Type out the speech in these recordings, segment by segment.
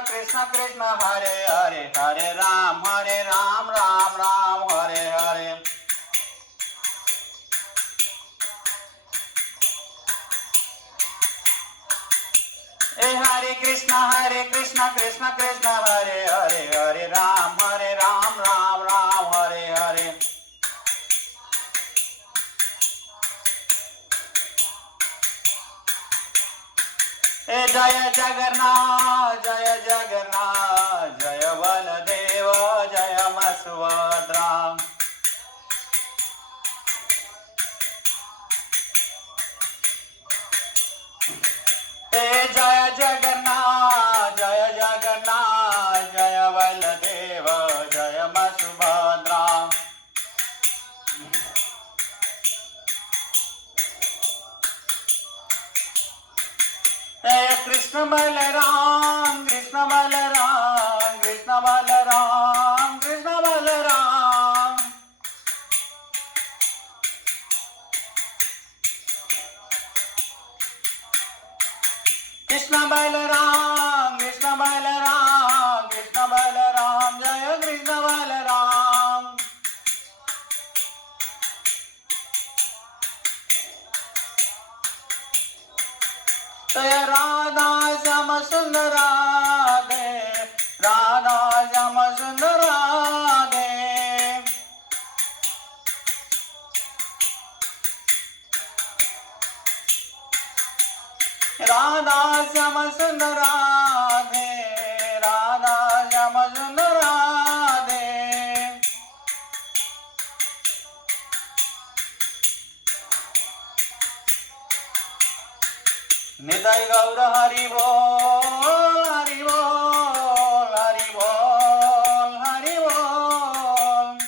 कृष्ण कृष्ण हरे हरे हरे राम राम राम हरे हरे। हरे कृष्ण कृष्ण कृष्ण हरे हरे हरे राम राम राम हरे हरे। जय जगन्नाथ जय बलदेव जय सुभद्रा। जय जगन्नाथ जय बलदेव जय सुभद्रा। कृष्ण बलराम कृष्ण बलराम कृष्ण बलराम कृष्ण बलराम। कृष्ण बलराम कृष्ण बलराम कृष्ण बलराम जय कृष्ण बलराम। जय राधा श्याम सुंदर राधे राधा श्याम सुंदर राधे। राधा श्याम सुंदर राधे राधा श्याम सुंदर राधे। निताई गौर हरि बोल हरि बोल हरि बोल हरि बोल।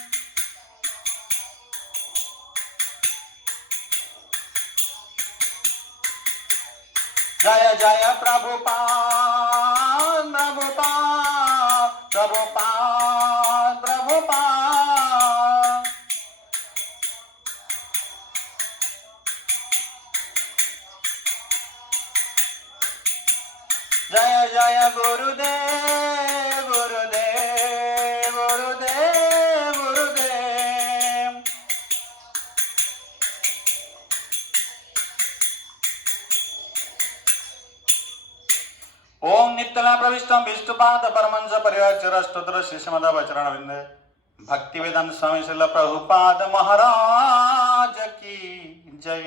जय जय प्रभुपाद प्रभुपाद प्रभुपाद प्रभुपाद। जय जय गुरुदेव गुरुदेव गुरुदेव गुरुदेव। ओम नित्यला प्रविष्टम विष्णुपाद परमंश परिवार स्तोत्र शिष्यमदा वचरणविंद भक्ति वेदांत स्वामी श्रील प्रभुपाद महाराज की जय।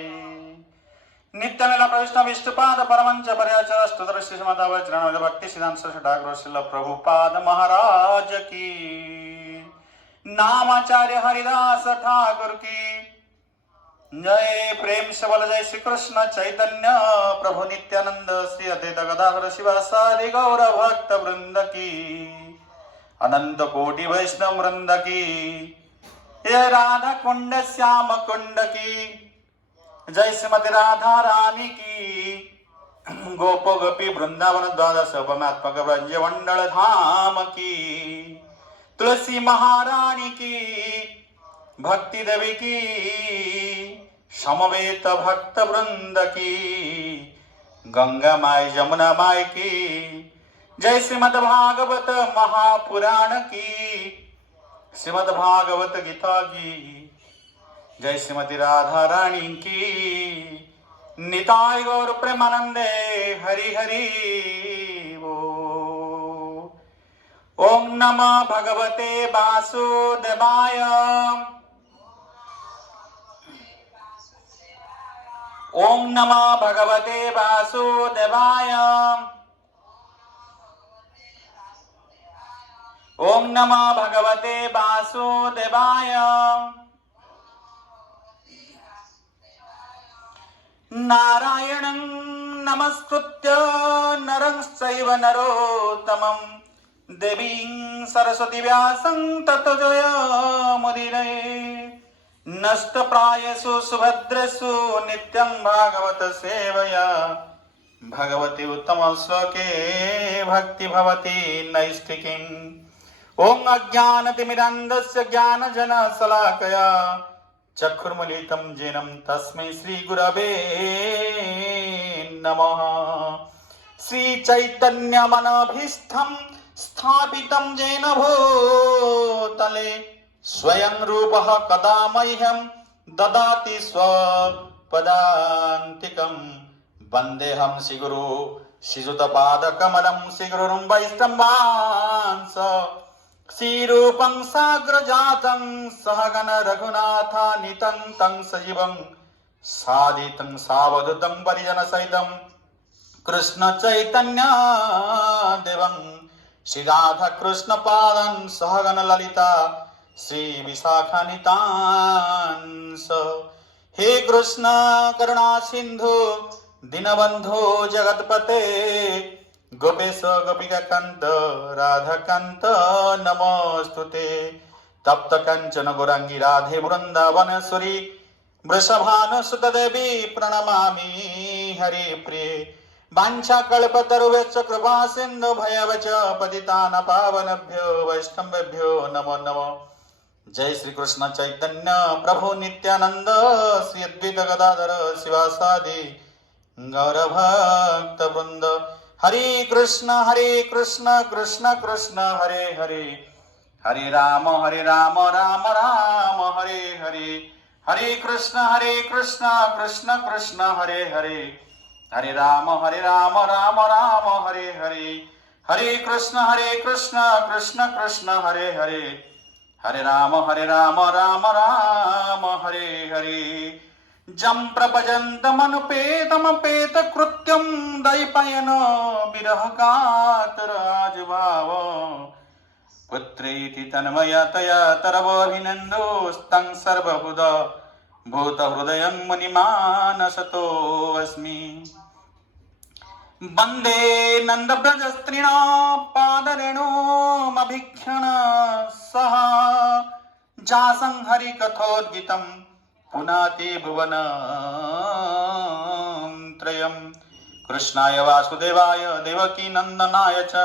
नित्यला प्रविष्टम विष्णुपाद परमंश परिवार स्तोत्र शिष्यमदा वचरणविंद भक्ति सिद्धांत ठाकुर श्रील प्रभुपाद महाराज की। नामाचार्य हरिदास ठाकुर की जय। प्रेम से बोल जय श्री कृष्ण चैतन्य प्रभु नित्यानंद श्री अद्वैत गदाधर शिवासादि गौर भक्त वृंद की अनंत कोटि वैष्णव वृंद की। ये राधा कुंड श्याम कुंड की जय श्रीमती राधा रानी की। गोप गोपी वृंदावन द्वादश उपमात्मक ब्रज मंडल धाम की। तुलसी महारानी की भक्ति देवी की समवेत भक्त वृंद की। गंगा माई जमुना माई की जय। श्रीमद् भागवत महापुराण की श्रीमद् भागवत गीता की जय। श्रीमती राधा रानी की निताय गौर प्रेमानंदे हरि हरि बोल। ओम नमः भगवते वासुदेवाय ओम नमः भगवते वासुदेवाय ओम नमः भगवते वासुदेवाय। नारायणं नमस्कृत्य नरं चैव नरोत्तमं देवीं सरस्वती व्यासं ततो जयमुदीरये। नष्टप्रायसु सुभद्रसु नित्यं भागवत सेवया भगवती उत्तम श्लोके भक्ति भवति नैष्ठिकीम्। ओम अज्ञानतिमिरान्धस्य ज्ञानजनशलाकया चक्षुर्मीलितं येन तस्मै श्रीगुरवे नमः। श्री चैतन्य मनभीष्टं स्थापितं येन भूतले स्वयं रूपः कदा मह्यं ददाति स्वपदान्तिकं वन्देऽहं श्रीगुरु श्रीयुतपादकमलं श्रीगुरुं वैष्णवांस श्रीरूपं साग्रजातं सहगण रघुनाथानितं तं सजीवं सादितं सावधूतं परिजनसहितं कृष्ण चैतन्य देवं श्री राधा कृष्ण पादं सहगण ललिता श्री विशाखानितांस। हे कृष्ण करुणा सिंधु दीनबंधु जगतपते गोपेश गोपिका कांत राधा कांत नमोस्तुते। तप्त कंचन गौरांगी राधे वृंदावनेश्वरी वृषभानुसुत देवी प्रणमामि हरि प्रिये। वाञ्छा कल्पतरुभ्यश्च कृपा सिन्धु भयवच पतितानां पावनेभ्यो वैष्णवेभ्यो नमो नमः। जय श्री कृष्ण चैतन्य प्रभु नित्यानंद श्री अद्वैत गदाधर शिवासादि गौरभक्त वृंद। हरे कृष्ण कृष्ण कृष्ण हरे हरे हरे राम राम राम हरे हरे। हरे कृष्ण कृष्ण कृष्ण हरे हरे हरे राम राम राम हरे हरे। हरे कृष्ण कृष्ण कृष्ण हरे हरे हरे राम राम राम हरे हरे। जं प्रभजन्तमनुपेतमपेत कृत्यं दैपयन विरह कातराजुभाव पुत्रेति तन्मयतया तरवोऽभिनन्दोस्तं सर्वभूत भूतहृदयं मुनिमानसतोऽस्मि। वन्दे नन्दव्रजस्त्रीणां पादरेणुमभिक्षण सह जासं हरिकथोद्गीतं पुनाति भुवनत्रयं। कृष्णाय वासुदेवाय देवकी नन्दनाय च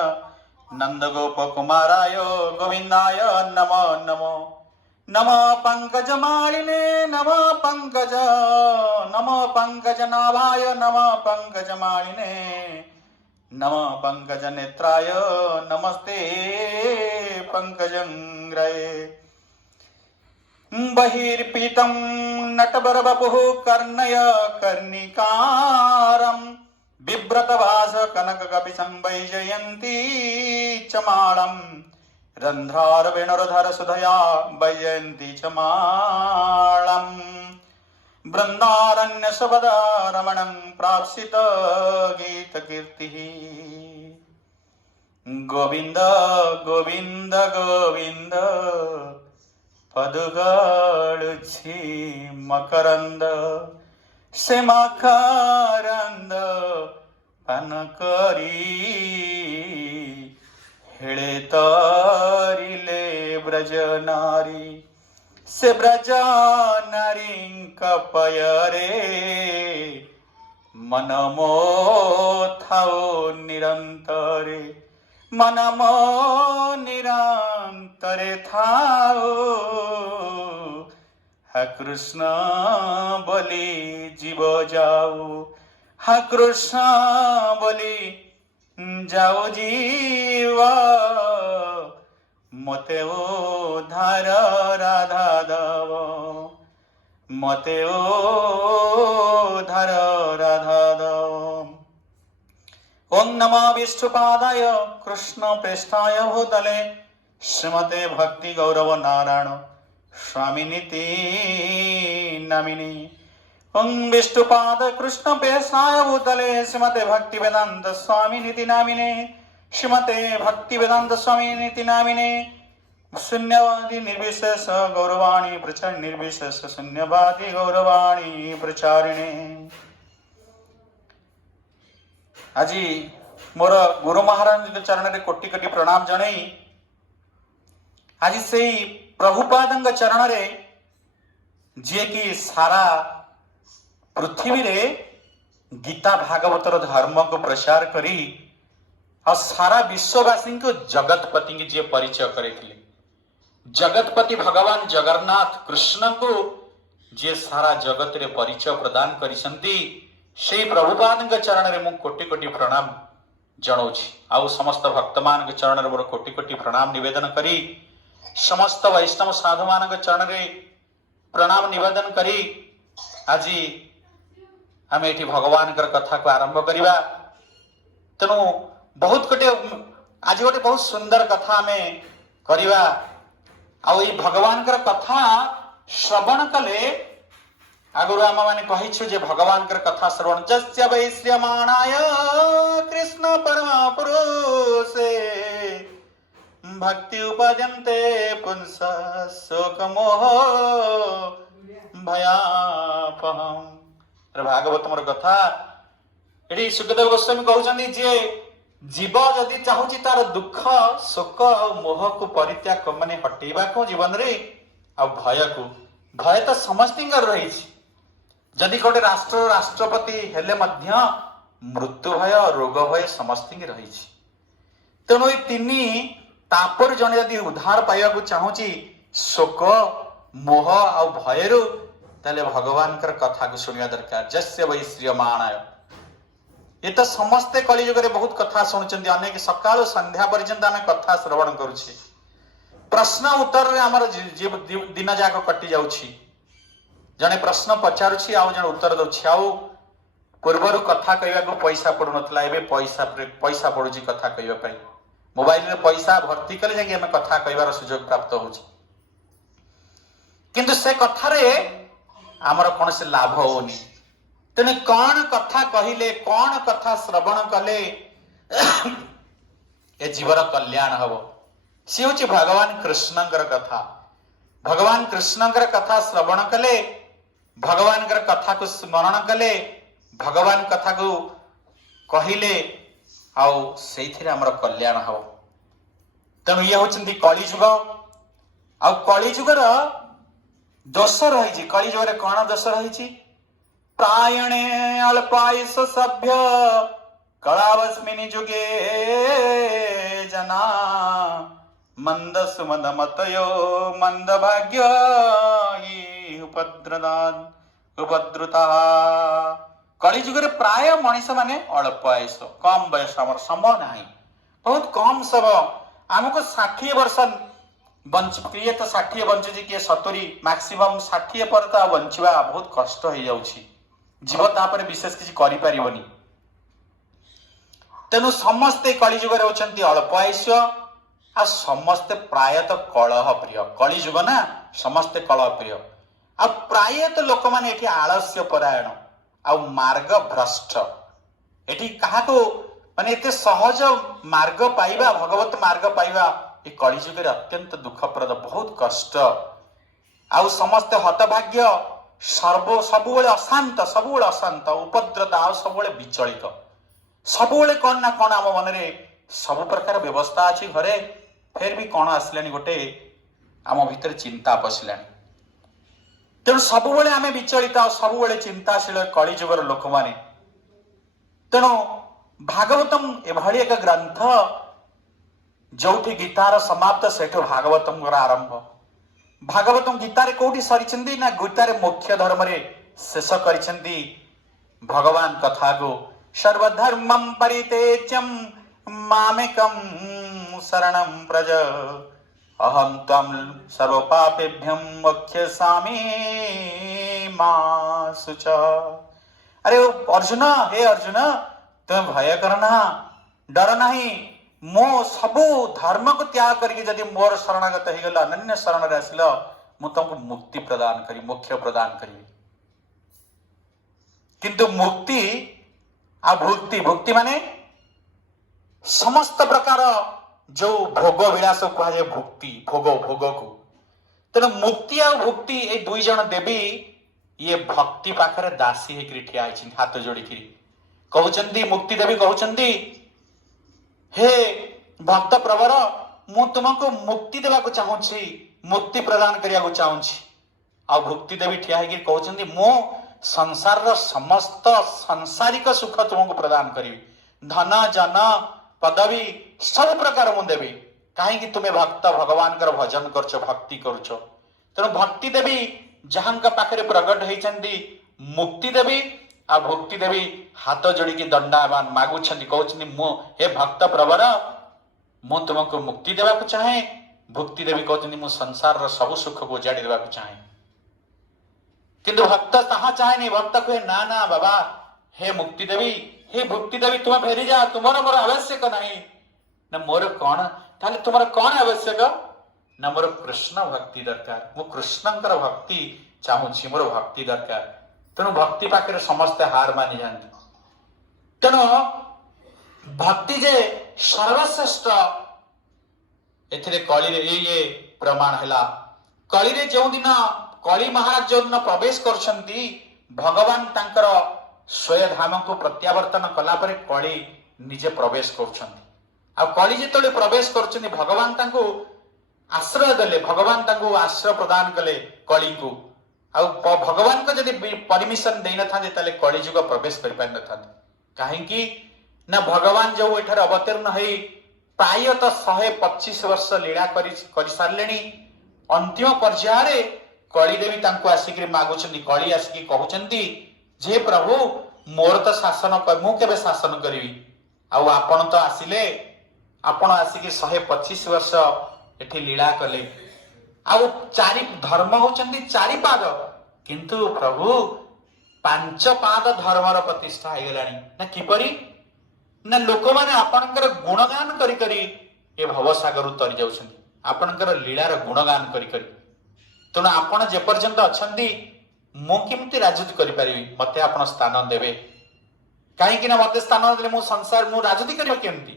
नन्दगोपकुमाराय गोविन्दाय नमो नमो। नमो पंकजमालिने नमो पंकजनाभाय नमो पंकजमालिने नमो पंकजनेत्राय नमस्ते पंकजंग्रये। बहिर्पीतं नटवरवपुः कर्णय कर्णिकारं बिभ्रतभास कनककपिशं वैजयन्ती च माळं रन्ध्रार वेणुरधर सुधया वैजयन्ती च माळं। बृन्दारण्यसुभदा रमणं प्राप्सित गीतकीर्तिः। गोविन्द गोविन्द गोविन्द पदुगाळुछि मकरंद से मकरंद पानकरी हेळे तरिले ब्रजनारी से ब्रजनारी कपयरे मनमोथाओ निरंतरे मनमो निरंतरे थाओ। हा कृष्ण बोली जीव जाओ हा कृष्ण बोली जाओ जीव मते उद्धार राधा दव मते उद्धार राधा दव। ओं नमो विष्णुपादाय कृष्ण प्रेष्ठाय भूतले श्रीमते भक्ति गौरव नारायण स्वामिनीति नामिनी। ओं विष्णुपाद कृष्ण प्रेष्ठाय भूतले श्रीमते भक्ति वेदांत स्वामिनीति नामिने श्रीमते भक्ति वेदांत स्वामिनीति नामिने। शून्यवादी निर्विशेष गौरवाणी प्रचार निर्विशेष शून्यवादी गौरवाणी प्रचारिणे। आज मोर गुरु महाराज चरण कोटि कोटि प्रणाम जनाई आज से प्रभुपाद चरण रे जी कि सारा पृथ्वी रे गीता भागवतर धर्म को प्रचार करी और सारा विश्ववासी को जगतपति की जी परिचय करे जगतपति भगवान जगन्नाथ कृष्ण को जी सारा जगत रे परिचय प्रदान करिसंती से प्रभुपाद चरण रे मु कोटि कोटि प्रणाम जनाऊँ आउ समस्त भक्त मान चरण मोर कोटि कोटि प्रणाम निवेदन करी समस्त वैष्णव साधु मान चरण में प्रणाम निवेदन करी आज आम ये भगवान कथा को आरंभ करवा। तेणु बहुत गोटे आज गोटे बहुत सुंदर कथा आम करवा आई भगवान कथा श्रवण कले आगु आम मैंने कहीछु जे भगवान कथा श्रवण जस्य वै श्रियमाणाय कृष्ण परमा पुरुषे भक्ति उपजन्ते पुंस शोक मोह भयापहम। भागवत मोर कथा ये सुखदेव गोस्वामी कहते जे जीव जदि चाहूँ तार दुख शोक और मोह को परित्याग माने हटेबा को जीवन रे आ भय को भय तो समस्त रही जदि गोटे राष्ट्र राष्ट्रपति हेले मध्य मृत्यु भय रोग भय समस्त रही। तेणु ये तीन तापर जने यदि उद्धार पाइबा चाहूँ शोक मोह आ भय ताले भगवान कथा को सुनिया दरकार। जस्य वै श्रियमाणाय ये तो समस्ते कलिजुग रे बहुत कथा शुणुचंदी अनेक सकाळु संध्या पर्यंत आम कथा श्रवण करुछे प्रश्न उत्तर रे हमर दिन जाक कटि जाउछि जने प्रश्न पचारुछि आ जने उत्तर दउछि आ पूर्वर कथा कहवा को पैसा पड़ू नथला एबे पैसा पड़ुछि कथा कहवा पई मोबाइल रे पैसा भर्ती कले जाके हम कथा कहवार सुयोग प्राप्त होछि किंतु से कथा रे हमर कोन से लाभ होनी। तेने कौन कथा कहले कौन कथा श्रवण कले ए जीवर कल्याण हब सी हूँ भगवान कृष्णंकर कथा। भगवान कृष्णंकर कथा श्रवण कले भगवान कथा को स्मरण कले भगवान कथा को कहले आउ से आमर कल्याण हब। तेणु ये हूँ कलिजुग आ कलिजुगर दोष रही कलिजुग कौन दोष रही प्रायणे अल्पायुष सभ्य कलावस्मिनि जुगे जना मंद सुमद मतयो मंद भाग्य उपद्रुता। कलिजुगे प्राय मनीष माने अल्प आयुष कम बयस आम समय ना बहुत कम समय आमको 60 वर्ष किए तो 60 बंचुची किए 70 मैक्सिमम 60 पर तो बंचवा बहुत कष्ट हो जाउछि जीव तापर विशेष किसी करि परिबनी। तेणु समस्ते कलिजुग होचंती अल्प आयुष आ समस्ते प्रायतः कलह प्रिय कलिजुग ना समस्ते कलह प्रिय आ प्रायतः लोक माने एठी आलस्य परायण आ मार्ग भ्रष्ट एठी काहा को माने एते सहज मार्ग पाइबा भगवत मार्ग पाइबा ये कलिजुग रे अत्यंत दुखप्रद बहुत कष्ट आ समस्ते हतभाग्य सबुबले अशांत उपद्रता सबुबले विचलित सबुबले कौन ना कौन आम मन रे सब प्रकार व्यवस्था अच्छी घरे फिर भी कौन आसलानी गोटे आम भितर चिंता पशिलानी। तेणु सबुबले आम विचलित सबुबले चिंताशील कलिजुगर लोक माने। तेणु भागवतम एभली एक ग्रंथ जोठी गीतार समाप्त सेठ भागवतम आरंभ। भागवतम गीतार कोठी सरी ना गीतार मुख्य धर्म रे शेष करिसेंती भगवान कथा को सर्वधर्मं परित्यज्यं मामेकं शरणं व्रज अहम त्वं सर्वपापेभ्यं मोक्षयिष्यामि मा शुच। अरे अर्जुन हे अर्जुन तुम भय करना डर नहीं मो सबू धर्म को त्याग करके जदि मोर शरणागत हो गला अनन्य शरण रे आसिल मु तुमको मुक्ति प्रदान करी मोक्ष प्रदान करी। किंतु मुक्ति आ भुक्ति भुक्ति माने समस्त प्रकार जो भोग विलास कह जाए भुक्ति भोग भोग को। तेणु मुक्ति आ भुक्ति ये दुई जन देवी ये भक्ति पाखरे दासी होकर ठिया हाथ जोड़ी कहउचंदी मुक्ति देवी कहउचंदी हे भक्त प्रवर मु तुमको मुक्ति देवा को चाहूँगी मुक्ति प्रदान करने को चाहूँगी आ भुक्ति देवी ठिया होकर कहउचंदी मु संसार समस्त सांसारिक सुख तुमको प्रदान करी धन जन पदवी सब प्रकार मु देवी कहीं तुम्हें भक्त भगवान कर भजन करछ भक्ति करछ। तेणु भक्ति देवी जहां पाखरे प्रगट होती मुक्ति देवी आ भक्ति देवी हाथ जोड़ी दंडावान मागुछंती कहउछंती मो हे भक्त प्रवर मु तुमको मुक्ति देवा चाहे। भक्ति देवी कहउछंती मु संसार रो सब सुख को उजाड़ी देवा चाहे। किंतु भक्त ताहा चाहे नहीं। भक्त कहे ना ना बाबा हे मुक्ति देवी हे भक्ति देवी तुम फेरी जा तुमर मोर आवश्यक नहीं ना मोर कौन ताले तुमर कौन आवश्यक ना मोर कृष्ण भक्ति दरकार। मु कृष्णंकर भक्ति चाहूची मोर भक्ति दरकार। तेणु भक्ति पाखे समस्ते हार मानि जाती। तेणु भक्ति जे सर्वश्रेष्ठ एथिरे कली ये प्रमाण है। कली रे जो दिन कली महाराज जो दिन प्रवेश करछंती भगवान तांकर स्वयं धाम को प्रत्यावर्तन कला परे कली निजे प्रवेश करछंती। आ कली जेतले प्रवेश करछंती भगवान तांको आश्रय देले। भगवान तांको आश्रय प्रदान कले कली को। आ भगवान को जदि परमिशन दे न थांदे ताले कली जुग प्रवेश कर पार न थांदे। काहेकि ना भगवान जो एठार अवतीर्ण है प्रायतः 125 वर्ष लीला करि सारलेनी। अंतिम पर्याय कली देवी तांको आसिक मागुछंती। कली आसिक कहउछंती जे प्रभु मोर तो शासन मु केबे शासन करिवी आउ आपण तो आसिले आपण आसिक 125 वर्ष एठी लीला कले। आउ चारि धर्म होचंती चारि पाद किंतु प्रभु 5 पाद धर्मर प्रतिष्ठा हो गलानी ना किपरि ना लोक माने आपनकर गुणगान करी करी ए भवसागर उतरी जाउछंती। आपनकर लीलार गुणगान करी करी। तेणु आपण जे पर्यंत अछंती मु किमती राजनीति करि परिबी मते आपण स्थान देबे। काहे कि ना मते स्थान देले मु संसार मु राजनीति करियो केमती।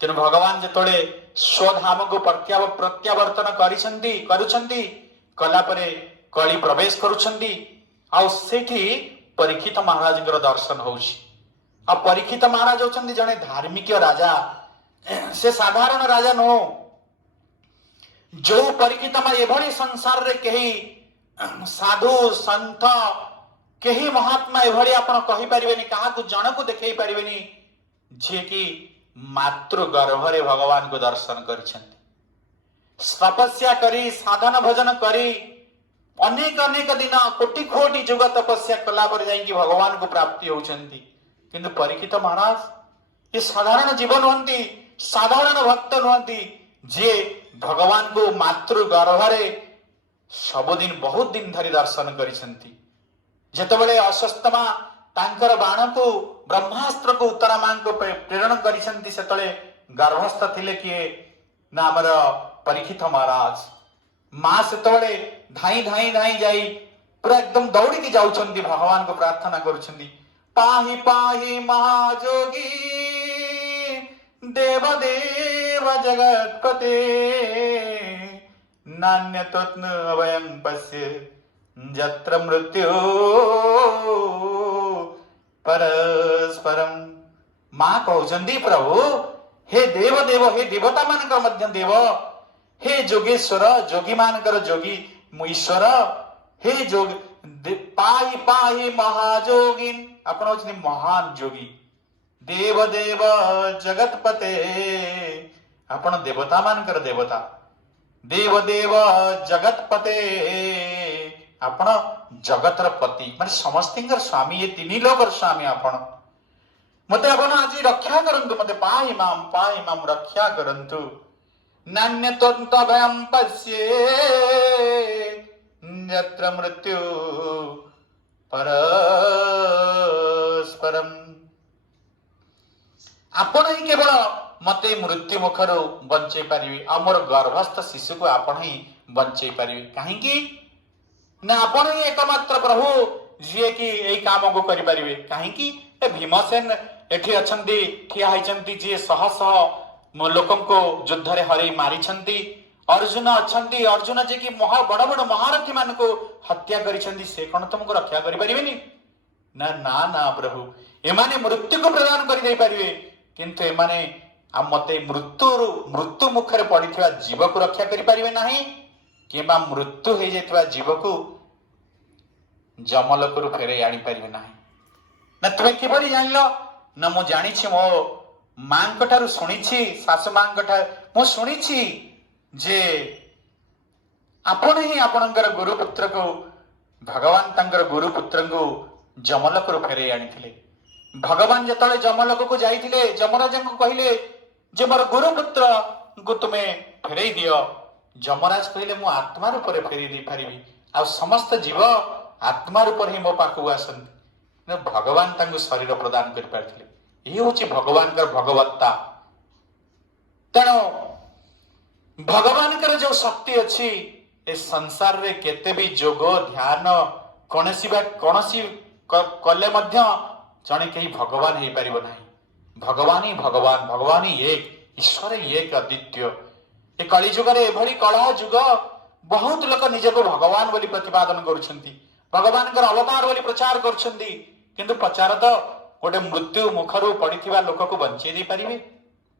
तेणु भगवान जेतोळे स्वधाम को प्रत्यावर्तन करुछंती कला परे कली प्रवेश करुछंती। आ सेठी परीक्षित महाराज दर्शन होउछि। आ परीक्षित महाराज होचंती जने धार्मिक राजा। से साधारण राजा नो जो परीक्षित एभली संसार रे कही साधु संत कही महात्मा एभली आपण कहि परिबेनी कहा को जन को देखै परिबेनी जे कि मातृ गर्भरे भगवान को दर्शन करिसेंती। तपस्या करी साधन भजन करी अनेक अनेक दिन कोटि कोटि जुग तपस्या कला पर जाई कि भगवान को प्राप्ति होचंती। किंतु परीक्षित महाराज ये साधारण जीवन नुहंती साधारण भक्त नुहंती जे भगवान को मातृ गर्भरे सबुदिन बहुत दिन धरी दर्शन करिसेंती। जेतबेले अश्वत्थामा तांकर बाण को ब्रह्मास्त्र को उत्तरा मां को प्रेरण करिसेंती सेतले गर्भस्थ थिले किए ना हमर परीक्षित महाराज। मां सेतबेले धाई धाई धाई जाई पूरा एकदम दौड़ी के जाउछंती भगवान को प्रार्थना करुछंती पाहि पाहि महाजोगी देव देव जगत्पते नान्यतोत्न अभयं पश्य जत्र मृत्यु परस्परम। मां कहउछंती प्रभु हे देव देव हे देवता मानकर मध्य देव हे जोगेश्वर जोगी मानकर जोगी ईश्वर हे जोग पाहि पाहि महाजोगिन आपण होचनी महान जोगी देव देव जगतपते आपण देवता मानकर देवता देव देव जगतपते आपण जगतर पति माने समस्तिंकर स्वामी ये तीन लोकर स्वामी आपण मते आपण आज रक्षा करंतु मते पाहि माम रक्षा करंतु नान्यतोन्त भयं पश्ये यत्र मृत्यु परस्परम। आपण ही केवल मते मृत्यु मुखर बंचे पारिबे आमर गर्भस्थ शिशु को आपण ही बंचे पारिबे काहे कि ना आपण ही एकमात्र प्रभु जे कि एई काम को करि पारिबे काहे कि ए भीमसेन एठी अछंती ठिया हाइचंती जे सह सह लोकन को युद्ध रे हरै मारी छंती। अर्जुन अछंती अर्जुन जे कि बड़ बड़ महारथी मान को हत्या करिछंती से कोन तुमको रक्षा करि परिबेनी ना ना ना प्रभु एमाने मृत्यु को प्रदान करि दे परिबे किंतु एमाने मते मृत्यु मुखरे पड़िथिबा जीव को रक्षा करि परिबे नाही किबा मृत्यु हे जेतबा जीव को जमलकरु फेरे आनी परिबे नाही ना तुमे किबड़ी जानलो ना मु जानि छी मो मांक ठारू सुनिछि सासु मांक ठारू मु सुनिछि जे आपण ही आपणकर गुरुपुत्र को भगवान तांकर गुरुपुत्र को जमलोक फेरे आनी। भगवान जिते जमलोक को जाइए जमराज को कहले जे मोर गुरुपुत्र को तुम्हें फेरई दियो। जमराज कहले मु आत्मा रूप में फेरी दे पारि आ समस्त जीव आत्मा रूप ही मो पाखु आसती। भगवान तांको शरीर प्रदान कर पारथिले। ये होची भगवान कर भगवत्ता। तेणु भगवान कर जो शक्ति अच्छी ए संसार रे केते भी जोग ध्यान कौनसी कले मध्य जने कहीं भगवान हो पारिब नाही। भगवान ही भगवान, भगवान ही एक, ईश्वर ही एक अद्वितीय। ए कली जुगर एभली कलह जुग बहुत लोक निजको भगवान बोली प्रतिपादन करुछंती, भगवान कर अवतार बोली प्रचार करुछंती। किंतु पचार तो गोटे मृत्यु मुखरु पड़िथिबा लोक को बंचेई दे पारिबे,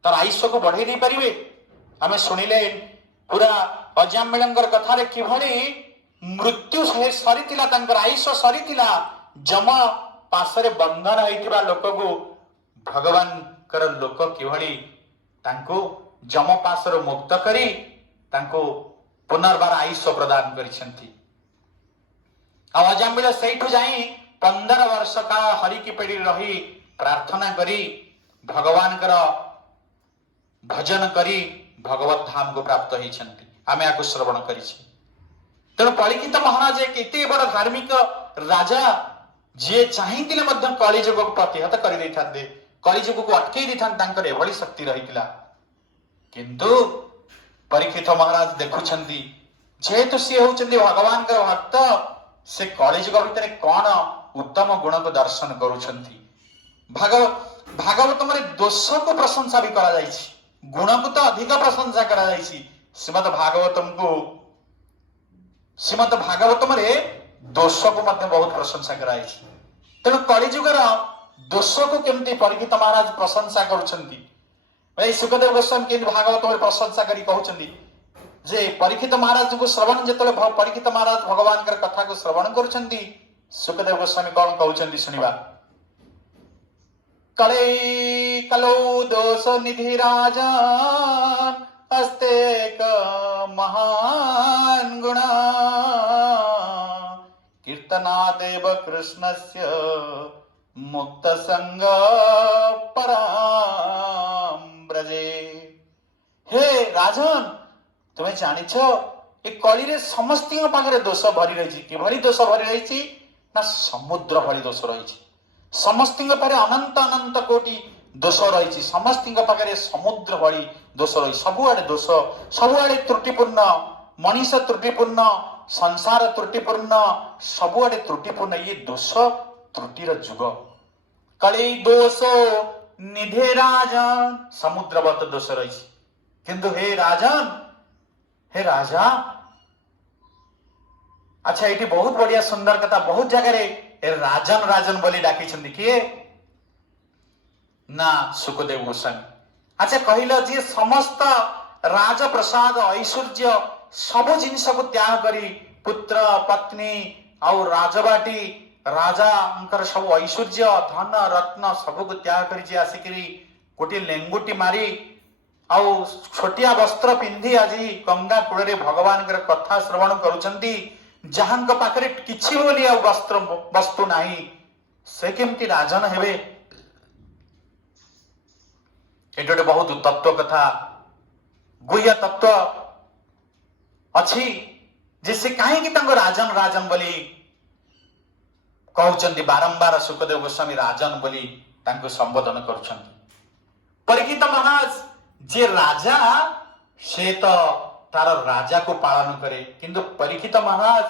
तार आयुष्य को बढ़ेई दे पारिबे। आमे सुनिले पूरा अजामिलंकर कथा रे किभली मृत्यु सरीतिला, तांकर आयुष्य सरीतिला, जम पासरे बंधन होइतिबा लोक को भगवान कर लोक किभली तांको जम पासर मुक्त करी तांको पुनर्बार आयुष्य प्रदान करिसेंती। अजामिल सेठु जाई 15 वर्ष का हरि की पेड़ी रही प्रार्थना करी भगवान कर भजन करी भगवत धाम को प्राप्त होइछंती। आमे आको श्रवण करिछि। तेणु परीक्षित महाराज एक एते बड़ धार्मिक राजा जे चाहिथिले मध्य कलिजुग को प्रतिहत करि दैथान्ते, कलिजुग को अटकई दैथान्ते, तांकर एभली शक्ति रहितिला। किंतु परीक्षित महाराज देखुछंती जेहेतु सी होउछंती भगवान का भक्त, से कलिजुग भितर कौन उत्तम गुण को दर्शन करुछंती। भागवत में दोष को प्रशंसा भी करा जाइछि, गुण को तो अधिक प्रशंसा करा जाइछि। श्रीमद् भागवतम रे दोष को मध्य बहुत प्रशंसा कराई। तेणु कलिजुगर दोष को केमती परीक्षित महाराज प्रशंसा करुछंती। भाई सुखदेव गोस्वामी केमती भागवत में प्रशंसा करी कहउछंती जे परीक्षित महाराज को श्रवण जेतले परीक्षित महाराज भगवान कर कथा को श्रवण करुछंती, सुखदेव गोस्वामी कौन कहउछंती सुनिबा। कले कलो दोष निधि राजन अस्तेक महान गुण कीर्तनादेव कृष्णस्य मुक्त संग पराम ब्रजे। हे राजन तुम्हें जानिछ ए कली रे समस्त पाखरे दोष भरी रही। किभली दोष भरी रही ना समुद्र भली दोष रही। समस्त पाखे अनंत अनंत कोटि दोष रही। समस्त पाखे समुद्र भली दोष रही। सबुआड़े दोष, सबुआड़े त्रुटिपूर्ण, मनीष त्रुटिपूर्ण, संसार त्रुटिपूर्ण, सबुआड़े त्रुटिपूर्ण। ये दोष त्रुटिर जुग। कली दोष निधे राजन, समुद्रवत दोष रही। किंतु हे राजन, हे राजा, अच्छा ये बहुत बढ़िया सुंदर कथा। बहुत जगह राजन राजन बोली डाकी किए ना सुखदेव गोस्वामी। अच्छा कहल जी समस्त राज प्रसाद ऐश्वर्य सबु जिनस को त्याग करी पुत्र पत्नी और राजबाटी राजा सब ऐश्वर्य धन रत्न सबको त्याग करी आसिकी गोटे लेंगुटी मारी आउ छोटिया वस्त्र पिंधि आज गंगा कूल रे भगवान कथा श्रवण करुचंती। जहां पाखरे किछि बोली वस्त्र वस्तु नाही, से केमती राजन हेबे। एटे बहुत तत्व कथा गुह्य तत्व अच्छी जिसे कहीं राजन राजन बोली कहउचंती। बारंबार सुखदेव गोस्वामी राजन बोली तांको संबोधन करुचंती। परीक्षित महाराज जे राजा से तो तार राजा को पालन करे, किंतु परीक्षित महाराज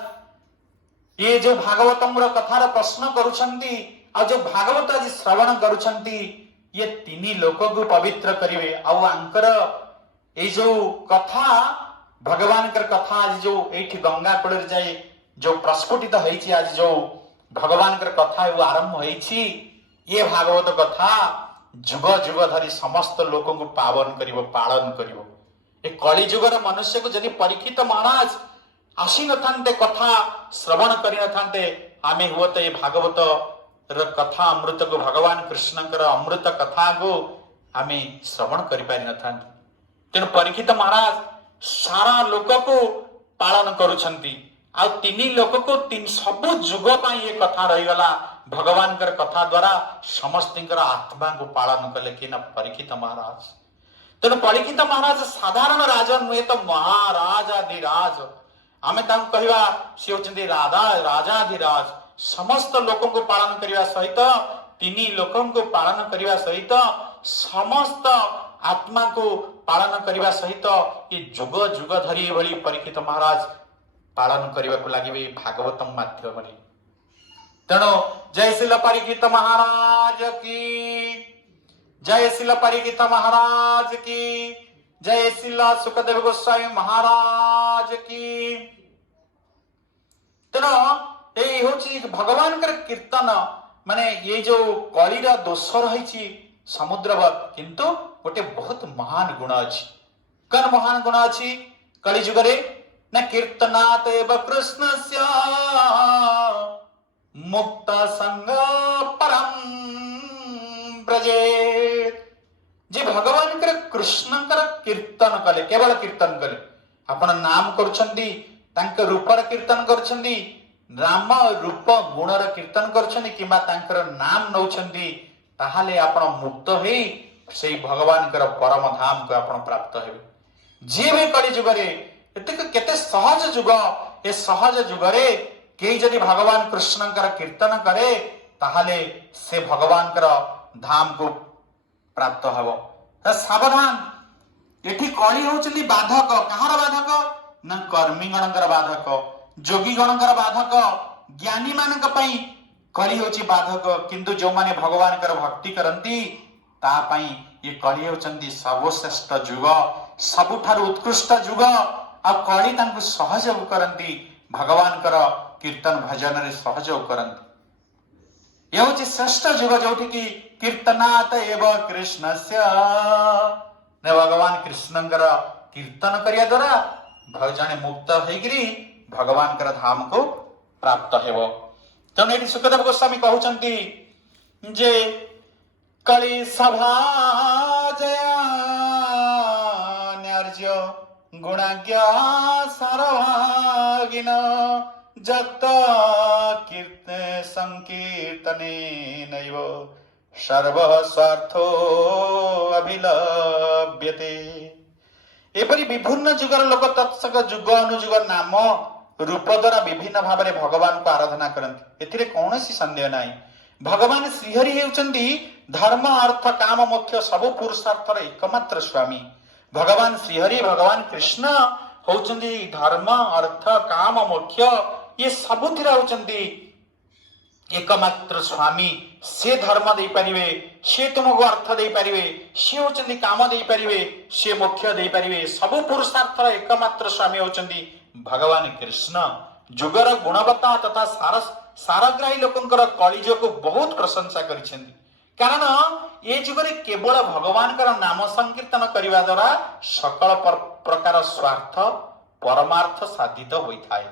ये जो भागवतम कथार प्रश्न करुछंती और जो भागवत आज श्रवण करुछंती ये तीन लोक को पवित्र करिवे। आंकर ये जो कथा भगवान कर कथा आज जो एठी गंगा कूल जाए जो प्रस्फुटित होईची, आज जो भगवान कर कथा वो आरंभ होईची, ये भागवत कथा जुग जुग धरी समस्त लोक को पावन करिवो, पालन करिवो। ए कली जुगर मनुष्य को जदि परीक्षित महाराज आसी न थांते, कथा श्रवण करि न थांते, आमे हुआ तो ये भागवत कथा अमृत को भगवान कृष्णकर अमृत कथा को आमे श्रवण करि पारि न थांते। तेणु परीक्षित महाराज सारा लोक को पालन करुछंती। आ तीन लोक को तीन सबु जुग पाई ये कथा रही गला भगवान कथा द्वारा समस्त आत्मा को पालन कले कि परीक्षित महाराज। तेणु परीक्षित महाराज साधारण राजा नुहे तो महाराजाधिराज। आमे कहवा सी होचंदी राजाधिराज। समस्त लोकों को पालन करने सहित तीन लोकों को पालन करने सहित समस्त आत्मा को पालन करने सहित ये जुग जुग धरी भली परीक्षित महाराज पालन करने को लगे भागवतम माध्यम। तेणु जय श्री परीक्षित महाराज की जय श्री परीक्षित महाराज की जय श्री सुखदेव गोस्वामी महाराज की। तेणु ये हूँ भगवान कीर्तन माने ये जो कलिर दोष रही समुद्रवत किंतु गोटे बहुत महान गुण अच्छी। कौन महान गुण अच्छी कलि जुगरे न कीर्तनात् एव कृष्णस्य मुक्त संग परम ब्रजेत। जे भगवान कृष्ण कीर्तन कले केवल कीर्तन कले आपण नाम करुछंदी तांक रूपर कीर्तन करुछंदी राम रूप गुणर कीर्तन करुछंदी किबा तांकर नाम नौछंदी ताहाले आपण मुक्त होई से भगवान परम धाम को आपण प्राप्त हेबे। जे भी कलि जुगरे एतक केते सहज जुग ए सहज जुगरे के जदि भगवान कृष्ण कीर्तन करे ताहाले से भगवान धाम को प्राप्त हब। सावधान एठी कलि होचली बाधक कहार बाधक न कर्मी गणकर बाधक जोगी गणकर बाधक ज्ञानी मानक पई कलि होची बाधक किंतु जो माने भगवान भक्ति करंती ता पई ये कलि होचंदी सर्वश्रेष्ठ जुग सबुठारु उत्कृष्ट जुग आ कलि तांकु सहयोग करंती भगवान कीर्तन भजन रे सहयोग करंती। यह होची श्रेष्ठ जुग जोठी की कीर्तनात् एव कृष्णस्य भगवान कृष्ण कीर्तन करिया द्वारा जने मुक्त होइकरी भगवान धाम को प्राप्त हेबो। तेणु ये सुखदेव गोस्वामी कहउचंती जे कलि सभा जया न्यार्य गुणाज्ञा सारभागिन जक्त कीर्त संकीर्तने नैव सर्व स्वार्थो अभिलभ्यते। एपरि विभिन्न जुगर लोक तत्सक जुग अनुजुग नाम रूप द्वारा विभिन्न भाव में भगवान को आराधना करती एथिरे कौनसी संदेह नहीं। भगवान श्रीहरि हेउचंदी धर्म अर्थ काम मोक्ष सबु पुरुषार्थर एकमात्र स्वामी। भगवान श्रीहरि भगवान कृष्ण होउचंदी धर्म अर्थ काम मोक्ष ये सबुथिरा होउचंदी एकमात्र स्वामी। से धर्म दे परिवे से तुमको अर्थ दे परिवे से होउचंदी काम दे परिवे से मोक्ष दे परिवे सबु पुरुषार्थर एकमात्र स्वामी होउचंदी भगवान कृष्ण। जुगर गुणवत्ता तथा सारग्राही लोकंकर कलिज को बहुत प्रशंसा करिसेंदी कारण ये जुगरे केवल भगवान नाम संकीर्तन करने द्वारा सकल प्रकार स्वार्थ परमार्थ साधित होता है।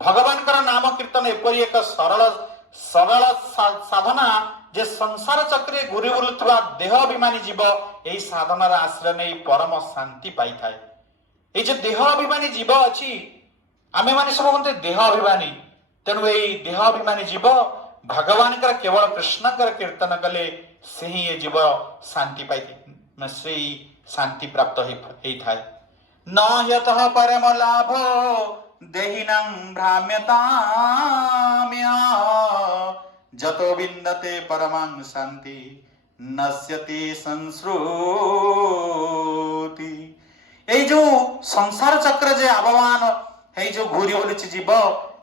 भगवान नाम कीर्तन एपरी एक सरल सरल साधना जे संसार चक्रे घुरी बुलुवा देह अभिमानी जीव यही साधनार आश्रय नहीं परम शांति पाई थाए। ये जो देह अभिमानी जीव अच्छी आमे माने सब कहते देह अभिमानी तेणु यही देह अभिमानी जीव भगवान केवल कृष्ण कीर्तन कले से ही ये जीव शांति पाई से शांति प्राप्त होता है। न यतः परम लाभ देहिनं भ्राम्यताम्या जतो विन्दते परमां शांति नश्यति संस्रुति। ये जो संसार चक्र जे आबवान है जो घूरी बोलुची जीव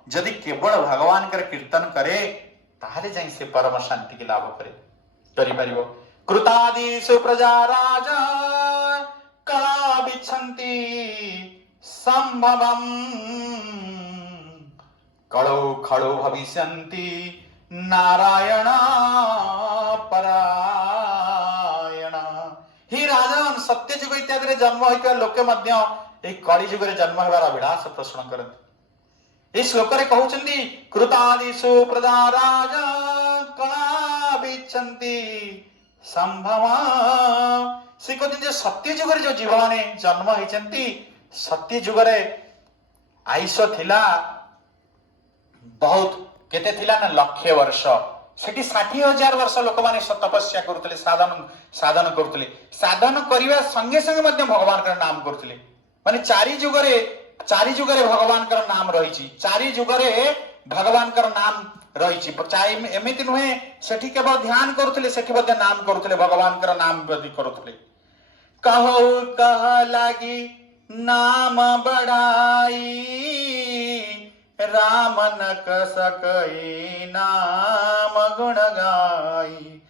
जदि केवल भगवान कीर्तन करे ताहले जाई से परम शांति के लाभ करे करि परिबो। कृतादिषु प्रजा राजा कला बिच्छन्ति संभवम् कळौ खळौ भविष्यन्ति नारायण परायण। ही राजन सत्य जुग इत्यादि रे जन्म होइका लोके मध्य ए कलि जुग रे जन्म हेबार अभिलाष पोषण करନ୍ତି। ए श्लोक रे कहउचंदी कृतादिषु प्रजा राजा कला बिच्छन्ति संभवा। से कहते सत्य जुग रे जो जीव माने जन्म होइचंती सत्य जुग रे आयुष थिला बहुत केते थिला ना लक्ष वर्ष ସେଠି 60,000 ବର୍ଷ ଲୋକମାନେ ତପସ୍ୟା କରୁଥିଲେ, ସାଧନ କରୁଥିଲେ। ସାଧନ କରିବା ସଙ୍ଗେ ସଙ୍ଗେ ମଧ୍ୟ ଭଗବାନଙ୍କର ନାମ କରୁଥିଲେ। ମାନେ ଚାରି ଯୁଗରେ ଭଗବାନଙ୍କର ନାମ ରହିଛି। ଚାରି ଯୁଗରେ ଭଗବାନଙ୍କର ନାମ ରହିଛି। ଏମିତି ନୁହେଁ ସେଠି କେବଳ ଧ୍ୟାନ କରୁଥିଲେ, ସେଠି ମଧ୍ୟ ନାମ କରୁଥିଲେ, ଭଗବାନଙ୍କର ନାମ ମଧ୍ୟ କରୁଥିଲେ। କହୁ କହ ଲାଗି नाम बढ़ाई राम न सकई नाम गुण गाई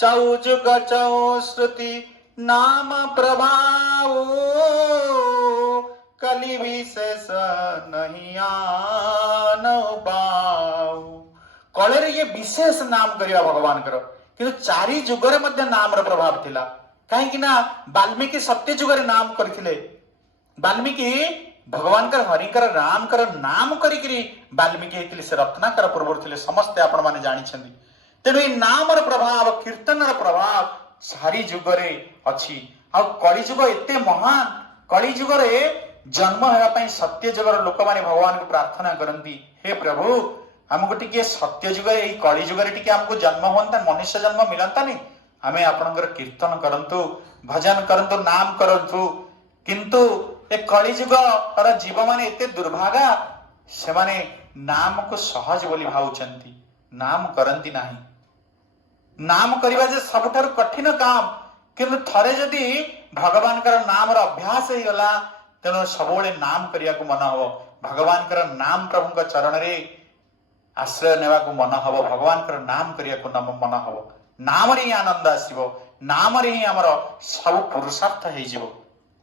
चौजुग चौश्रुति नाम प्रभाव कलि विशेष नहीं आन पाऊ। कଳରେ ये विशेष नाम କରିବା ଭଗବାନଙ୍କର, କିନ୍ତୁ ଚାରି ଯୁଗରେ ମଧ୍ୟ ନାମର ପ୍ରଭାବ ଥିଲା। କାହିଁକି ନା ବାଲ୍ମୀକି ସତ୍ୟ ଯୁଗରେ ନାମ କରିଥିଲେ। ବାଲ୍ମୀକି ଭଗବାନଙ୍କର ହରିଙ୍କର ରାମଙ୍କର ନାମ କରିକିରି ବାଲ୍ମୀକି ହେଇଥିଲେ। ସେ ରତ୍ନାକର ପୂର୍ବରୁ ଥିଲେ, ସମସ୍ତେ ଆପଣ ମାନେ ଜାଣିଛନ୍ତି। ତେଣୁ ଏଇ ନାମର ପ୍ରଭାବ, କୀର୍ତ୍ତନର ପ୍ରଭାବ ଚାରି ଯୁଗରେ ଅଛି। ଆଉ କଳିଯୁଗ ଏତେ ମହାନ, କଳିଯୁଗରେ ଜନ୍ମ ହେବା ପାଇଁ ସତ୍ୟ ଯୁଗର ଲୋକମାନେ ଭଗବାନଙ୍କୁ ପ୍ରାର୍ଥନା କରନ୍ତି, ହେ ପ୍ରଭୁ ଆମକୁ ଟିକେ ସତ୍ୟ ଯୁଗରେ, ଏଇ କଳି ଯୁଗରେ ଟିକେ ଆମକୁ ଜନ୍ମ ହୁଅନ୍ତା, ମନୁଷ୍ୟ ଜନ୍ମ ମିଳନ୍ତାନି, ଆମେ ଆପଣଙ୍କର କୀର୍ତ୍ତନ କରନ୍ତୁ, ଭଜନ କରନ୍ତୁ, ନାମ କରନ୍ତୁ। କିନ୍ତୁ ଏ କଳିଯୁଗର ଜୀବମାନେ ଏତେ ଦୁର୍ଭାଗା, ସେମାନେ ନାମକୁ ସହଜ ବୋଲି ଭାବୁଛନ୍ତି, ନାମ କରନ୍ତି ନାହିଁ। ନାମ କରିବା ଯେ ସବୁଠାରୁ କଠିନ କାମ, କିନ୍ତୁ ଥରେ ଯଦି ଭଗବାନଙ୍କର ନାମର ଅଭ୍ୟାସ ହେଇଗଲା, ତେଣୁ ସବୁବେଳେ ନାମ କରିବାକୁ ମନ ହବ। ଭଗବାନଙ୍କର ନାମ, ପ୍ରଭୁଙ୍କ ଚରଣରେ ଆଶ୍ରୟ ନେବାକୁ ମନ ହବ, ଭଗବାନଙ୍କର ନାମ କରିବାକୁ ମନ ହବ। ନାମରେ ହିଁ ଆନନ୍ଦ ଆସିବ, ନାମରେ ହିଁ ଆମର ସବୁ ପୁରୁଷାର୍ଥ ହେଇଯିବ।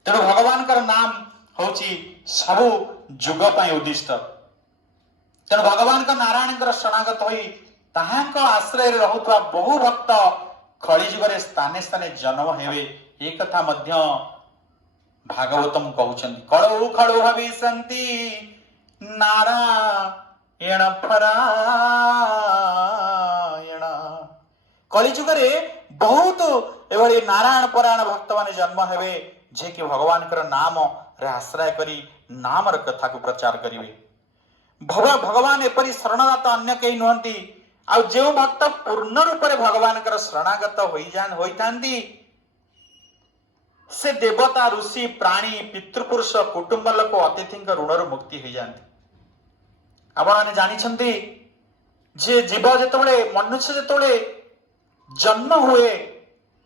ତେଣୁ ଭଗବାନଙ୍କର ନାମ ହଉଛି ସବୁ ଯୁଗ ପାଇଁ ଉଦ୍ଦିଷ୍ଟ। ତେଣୁ ଭଗବାନଙ୍କ ନାରାୟଣଙ୍କର ଶରଣାଗତ ହୋଇ ତାହାଙ୍କ ଆଶ୍ରୟରେ ରହୁଥିବା ବହୁ ଭକ୍ତ କଳିଯୁଗରେ ସ୍ଥାନେ ସ୍ଥାନେ ଜନ୍ମ ହେବେ, ଏ କଥା ମଧ୍ୟ ଭାଗବତମ କହୁଛନ୍ତି। କଳଉ ଖଳୁ ଭାବିସନ୍ତି ନାରାୟଣ ପରାୟଣ। କଳିଯୁଗରେ ବହୁତ ଏଭଳି ନାରାୟଣ ପରାୟଣ ଭକ୍ତ ମାନେ ଜନ୍ମ ହେବେ, ଯିଏକି ଭଗବାନଙ୍କର ନାମରେ ଆଶ୍ରୟ କରି ନାମର କଥାକୁ ପ୍ରଚାର କରିବେ। ଭଗବାନ ଏପରି ଶରଣଦାତ ଅନ୍ୟ କେହି ନୁହନ୍ତି। ଆଉ ଯେଉଁ ଭକ୍ତ ପୂର୍ଣ୍ଣ ରୂପରେ ଭଗବାନଙ୍କର ଶରଣାଗତ ହୋଇଥାନ୍ତି, ସେ ଦେବତା, ଋଷି, ପ୍ରାଣୀ, ପିତୃପୁରୁଷ, କୁଟୁମ୍ବ ଲୋକ, ଅତିଥିଙ୍କ ଋଣରୁ ମୁକ୍ତି ହେଇଯାନ୍ତି। ଆପଣମାନେ ଜାଣିଛନ୍ତି ଯେ ଜୀବ ଯେତେବେଳେ, ମନୁଷ୍ୟ ଯେତେବେଳେ ଜନ୍ମ ହୁଏ,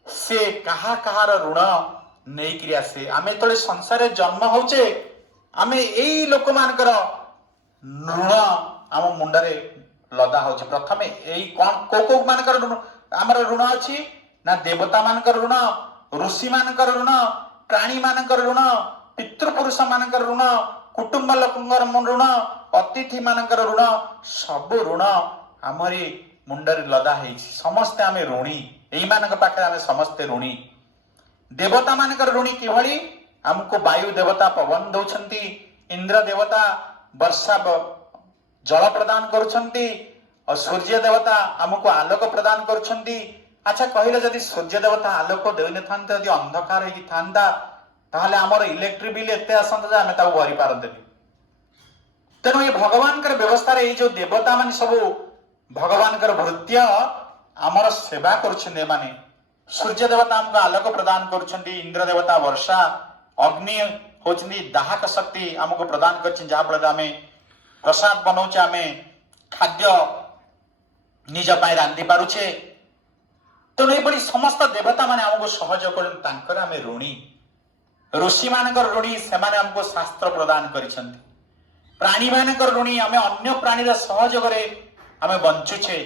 ସେ କାହାର ଋଣ ନେଇକିରି ଆସେ। ଆମେ ଯେତେବେଳେ ସଂସାରରେ ଜନ୍ମ ହଉଛେ, ଆମେ ଏଇ ଲୋକମାନଙ୍କର ଋଣ ଆମ ମୁଣ୍ଡରେ ଲଦା ହଉଛି। ପ୍ରଥମେ ଏଇ କୋଉ ମାନଙ୍କର ଆମର ଋଣ ଅଛି ନା, ଦେବତା ମାନଙ୍କର ଋଣ, ଋଷି ମାନଙ୍କର ଋଣ, ପ୍ରାଣୀ ମାନଙ୍କର ଋଣ, ପିତୃପୁରୁଷ ମାନଙ୍କର ଋଣ, କୁଟୁମ୍ବ ଲୋକଙ୍କର ଋଣ, ଅତିଥି ମାନଙ୍କର ଋଣ, ସବୁ ଋଣ ଆମରି ମୁଣ୍ଡରେ ଲଦା ହେଇଛି। ସମସ୍ତେ ଆମେ ଋଣୀ, ଏଇମାନଙ୍କ ପାଖରେ ଆମେ ସମସ୍ତେ ଋଣୀ। ଦେବତା ମାନଙ୍କର ଋଣୀ କିଭଳି? ଆମକୁ ବାୟୁ ଦେବତା ପବନ ଦଉଛନ୍ତି, ଇନ୍ଦ୍ର ଦେବତା ବର୍ଷା ଜଳ ପ୍ରଦାନ କରୁଛନ୍ତି, ଆଉ ସୂର୍ଯ୍ୟ ଦେବତା ଆମକୁ ଆଲୋକ ପ୍ରଦାନ କରୁଛନ୍ତି। ଆଚ୍ଛା କହିଲେ, ଯଦି ସୂର୍ଯ୍ୟ ଦେବତା ଆଲୋକ ଦେଇନଥାନ୍ତେ, ଯଦି ଅନ୍ଧକାର ହେଇକି ଥାନ୍ତା, ତାହେଲେ ଆମର ଇଲେକ୍ଟ୍ରିକ ବିଲ୍ ଏତେ ଆସନ୍ତା ଯେ ଆମେ ତାକୁ ଭରି ପାରନ୍ତେନି। ତେଣୁ ଏ ଭଗବାନଙ୍କର ବ୍ୟବସ୍ଥାରେ ଏଇ ଯୋଉ ଦେବତା ମାନେ ସବୁ ଭଗବାନଙ୍କର ଭୃତ୍ୟ ଆମର ସେବା କରୁଛନ୍ତି। ଏମାନେ ସୂର୍ଯ୍ୟ ଦେବତା ଆମକୁ ଆଲୋକ ପ୍ରଦାନ କରୁଛନ୍ତି, ଇନ୍ଦ୍ର ଦେବତା ବର୍ଷା, ଅଗ୍ନି ହଉଛନ୍ତି ଦାହକ ଶକ୍ତି ଆମକୁ ପ୍ରଦାନ କରିଛନ୍ତି, ଯାହାଫଳରେ ଆମେ ପ୍ରସାଦ ବନଉଛେ, ଆମେ ଖାଦ୍ୟ ନିଜ ପାଇଁ ରାନ୍ଧି ପାରୁଛେ। ତେଣୁ ଏଭଳି ସମସ୍ତ ଦେବତା ମାନେ ଆମକୁ ସହଯୋଗ କରନ୍ତି, ତାଙ୍କର ଆମେ ଋଣୀ। ଋଷି ମାନଙ୍କର ଋଣୀ, ସେମାନେ ଆମକୁ ଶାସ୍ତ୍ର ପ୍ରଦାନ କରିଛନ୍ତି। ପ୍ରାଣୀ ମାନଙ୍କର ଋଣୀ, ଆମେ ଅନ୍ୟ ପ୍ରାଣୀର ସହଯୋଗରେ ଆମେ ବଞ୍ଚୁଛେ।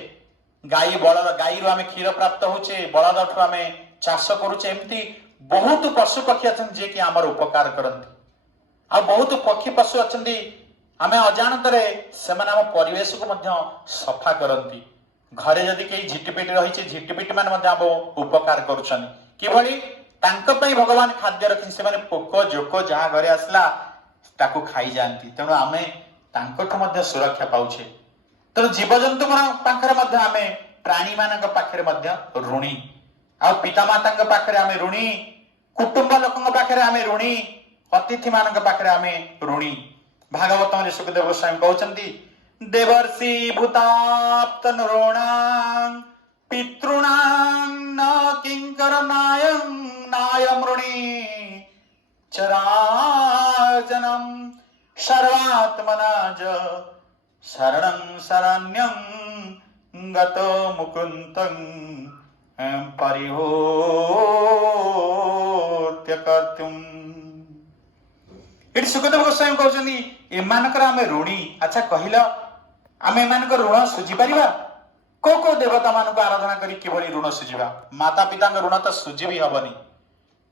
ଗାଈରୁ ଆମେ କ୍ଷୀର ପ୍ରାପ୍ତ ହଉଛେ, ବଳଦଠୁ ଆମେ ଚାଷ କରୁଛେ। ଏମିତି ବହୁତ ପଶୁ ପକ୍ଷୀ ଅଛନ୍ତି ଯିଏକି ଆମର ଉପକାର କରନ୍ତି। ଆଉ ବହୁତ ପକ୍ଷୀ ପଶୁ ଅଛନ୍ତି, ଆମେ ଅଜାଣତରେ ସେମାନେ ଆମ ପରିବେଶକୁ ମଧ୍ୟ ସଫା କରନ୍ତି। ଘରେ ଯଦି କେହି ଝିଟିପିଟି ରହିଛି, ଝିଟିପିଟି ମାନେ ମଧ୍ୟ ଆମ ଉପକାର କରୁଛନ୍ତି। କିଭଳି? ତାଙ୍କ ପାଇଁ ଭଗବାନ ଖାଦ୍ୟ ରଖିଛନ୍ତି, ସେମାନେ ପୋକ ଜୋକ ଯାହା ଘରେ ଆସିଲା ତାକୁ ଖାଇଯାଆନ୍ତି। ତେଣୁ ଆମେ ତାଙ୍କଠୁ ମଧ୍ୟ ସୁରକ୍ଷା ପାଉଛେ। ତେଣୁ ଜୀବଜନ୍ତୁ ପାଖରେ ମଧ୍ୟ ଆମେ, ପ୍ରାଣୀ ମାନଙ୍କ ପାଖରେ ମଧ୍ୟ ଋଣୀ। ଆଉ ପିତାମାତାଙ୍କ ପାଖରେ ଆମେ ଋଣୀ, କୁଟୁମ୍ବ ଲୋକଙ୍କ ପାଖରେ ଆମେ ଋଣୀ, ଅତିଥି ମାନଙ୍କ ପାଖରେ ଆମେ ଋଣୀ। ଭାଗବତରେ ସୁଖଦେବ ଗୋସ୍ୱାମୀ କହୁଛନ୍ତି, देवर्षि भूताप्त नृणां पितॄणां न किंकरनायं नायमृणी चराजनं सर्वात्मना च शरणं शरण्यं गतो मुकुन्दं परिहोत्य कर्तुम्। ଏଠି ସୁଖଦେବ ଗୋସ୍ୱାମୀ କହୁଛନ୍ତି ଏମାନଙ୍କର ଆମେ ଋଣୀ। ଆଚ୍ଛା କହିଲ ଆମେ ଏମାନଙ୍କ ଋଣ ସୁଝି ପାରିବା? କୋଉ କୋଉ ଦେବତା ମାନଙ୍କୁ ଆରାଧନା କରି କିଭଳି ଋଣ ସୁଝିବା? ମାତା ପିତାଙ୍କ ଋଣ ତ ସୁଝି ବି ହବନି,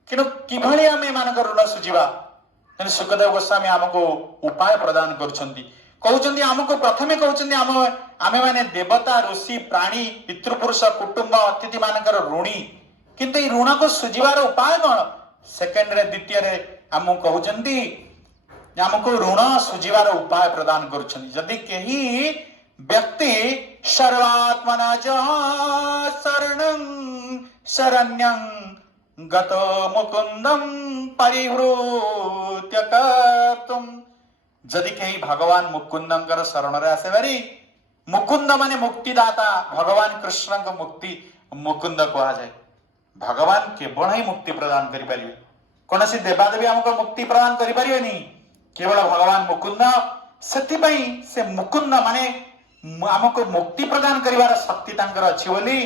କିନ୍ତୁ କିଭଳି ଆମେ ଏମାନଙ୍କ ଋଣ ସୁଝିବା? ସୁଖଦେବ ଗୋସ୍ୱାମୀ ଆମକୁ ଉପାୟ ପ୍ରଦାନ କରୁଛନ୍ତି। କହୁଛନ୍ତି ଆମକୁ ପ୍ରଥମେ କହୁଛନ୍ତି ଆମେମାନେ ଦେବତା ଋଷି ପ୍ରାଣୀ ପିତୃପୁରୁଷ କୁଟୁମ୍ବ ଅତିଥି ମାନଙ୍କର ଋଣୀ, କିନ୍ତୁ ଏଇ ଋଣକୁ ସୁଝିବାର ଉପାୟ କଣ? ସେକେଣ୍ଡରେ ଦ୍ୱିତୀୟରେ ଆମକୁ କହୁଛନ୍ତି ଆମକୁ ଋଣ ସୁଝିବାର ଉପାୟ ପ୍ରଦାନ କରୁଛନ୍ତି। ଯଦି କେହି ବ୍ୟକ୍ତି ସର୍ବାତ୍ମନା च ଶରଣଂ ଶରଣ୍ୟଂ ଗତ ମୁକୁନ୍ଦଂ ପରିହୃତ୍ୟ କର୍ତ୍ତୁମ୍, ଯଦି କେହି ଭଗବାନ ମୁକୁନ୍ଦଙ୍କର ଶରଣରେ ଆସେ ଭାରି, ମୁକୁନ୍ଦ ମାନେ ମୁକ୍ତିଦାତା, ଭଗବାନ କୃଷ୍ଣଙ୍କ ମୁକ୍ତି ମୁକୁନ୍ଦ କୁହାଯାଏ। ଭଗବାନ କେବଳ ହିଁ ମୁକ୍ତି ପ୍ରଦାନ କରିପାରିବେ, କୌଣସି ଦେବାଦେବୀ ଆମକୁ ମୁକ୍ତି ପ୍ରଦାନ କରିପାରିବେନି, କେବଳ ଭଗବାନ ମୁକୁନ୍ଦ। ସେଥିପାଇଁ ସେ ମୁକୁନ୍ଦ ମାନେ ଆମକୁ ମୁକ୍ତି ପ୍ରଦାନ କରିବାର ଶକ୍ତି ତାଙ୍କର ଅଛି ବୋଲି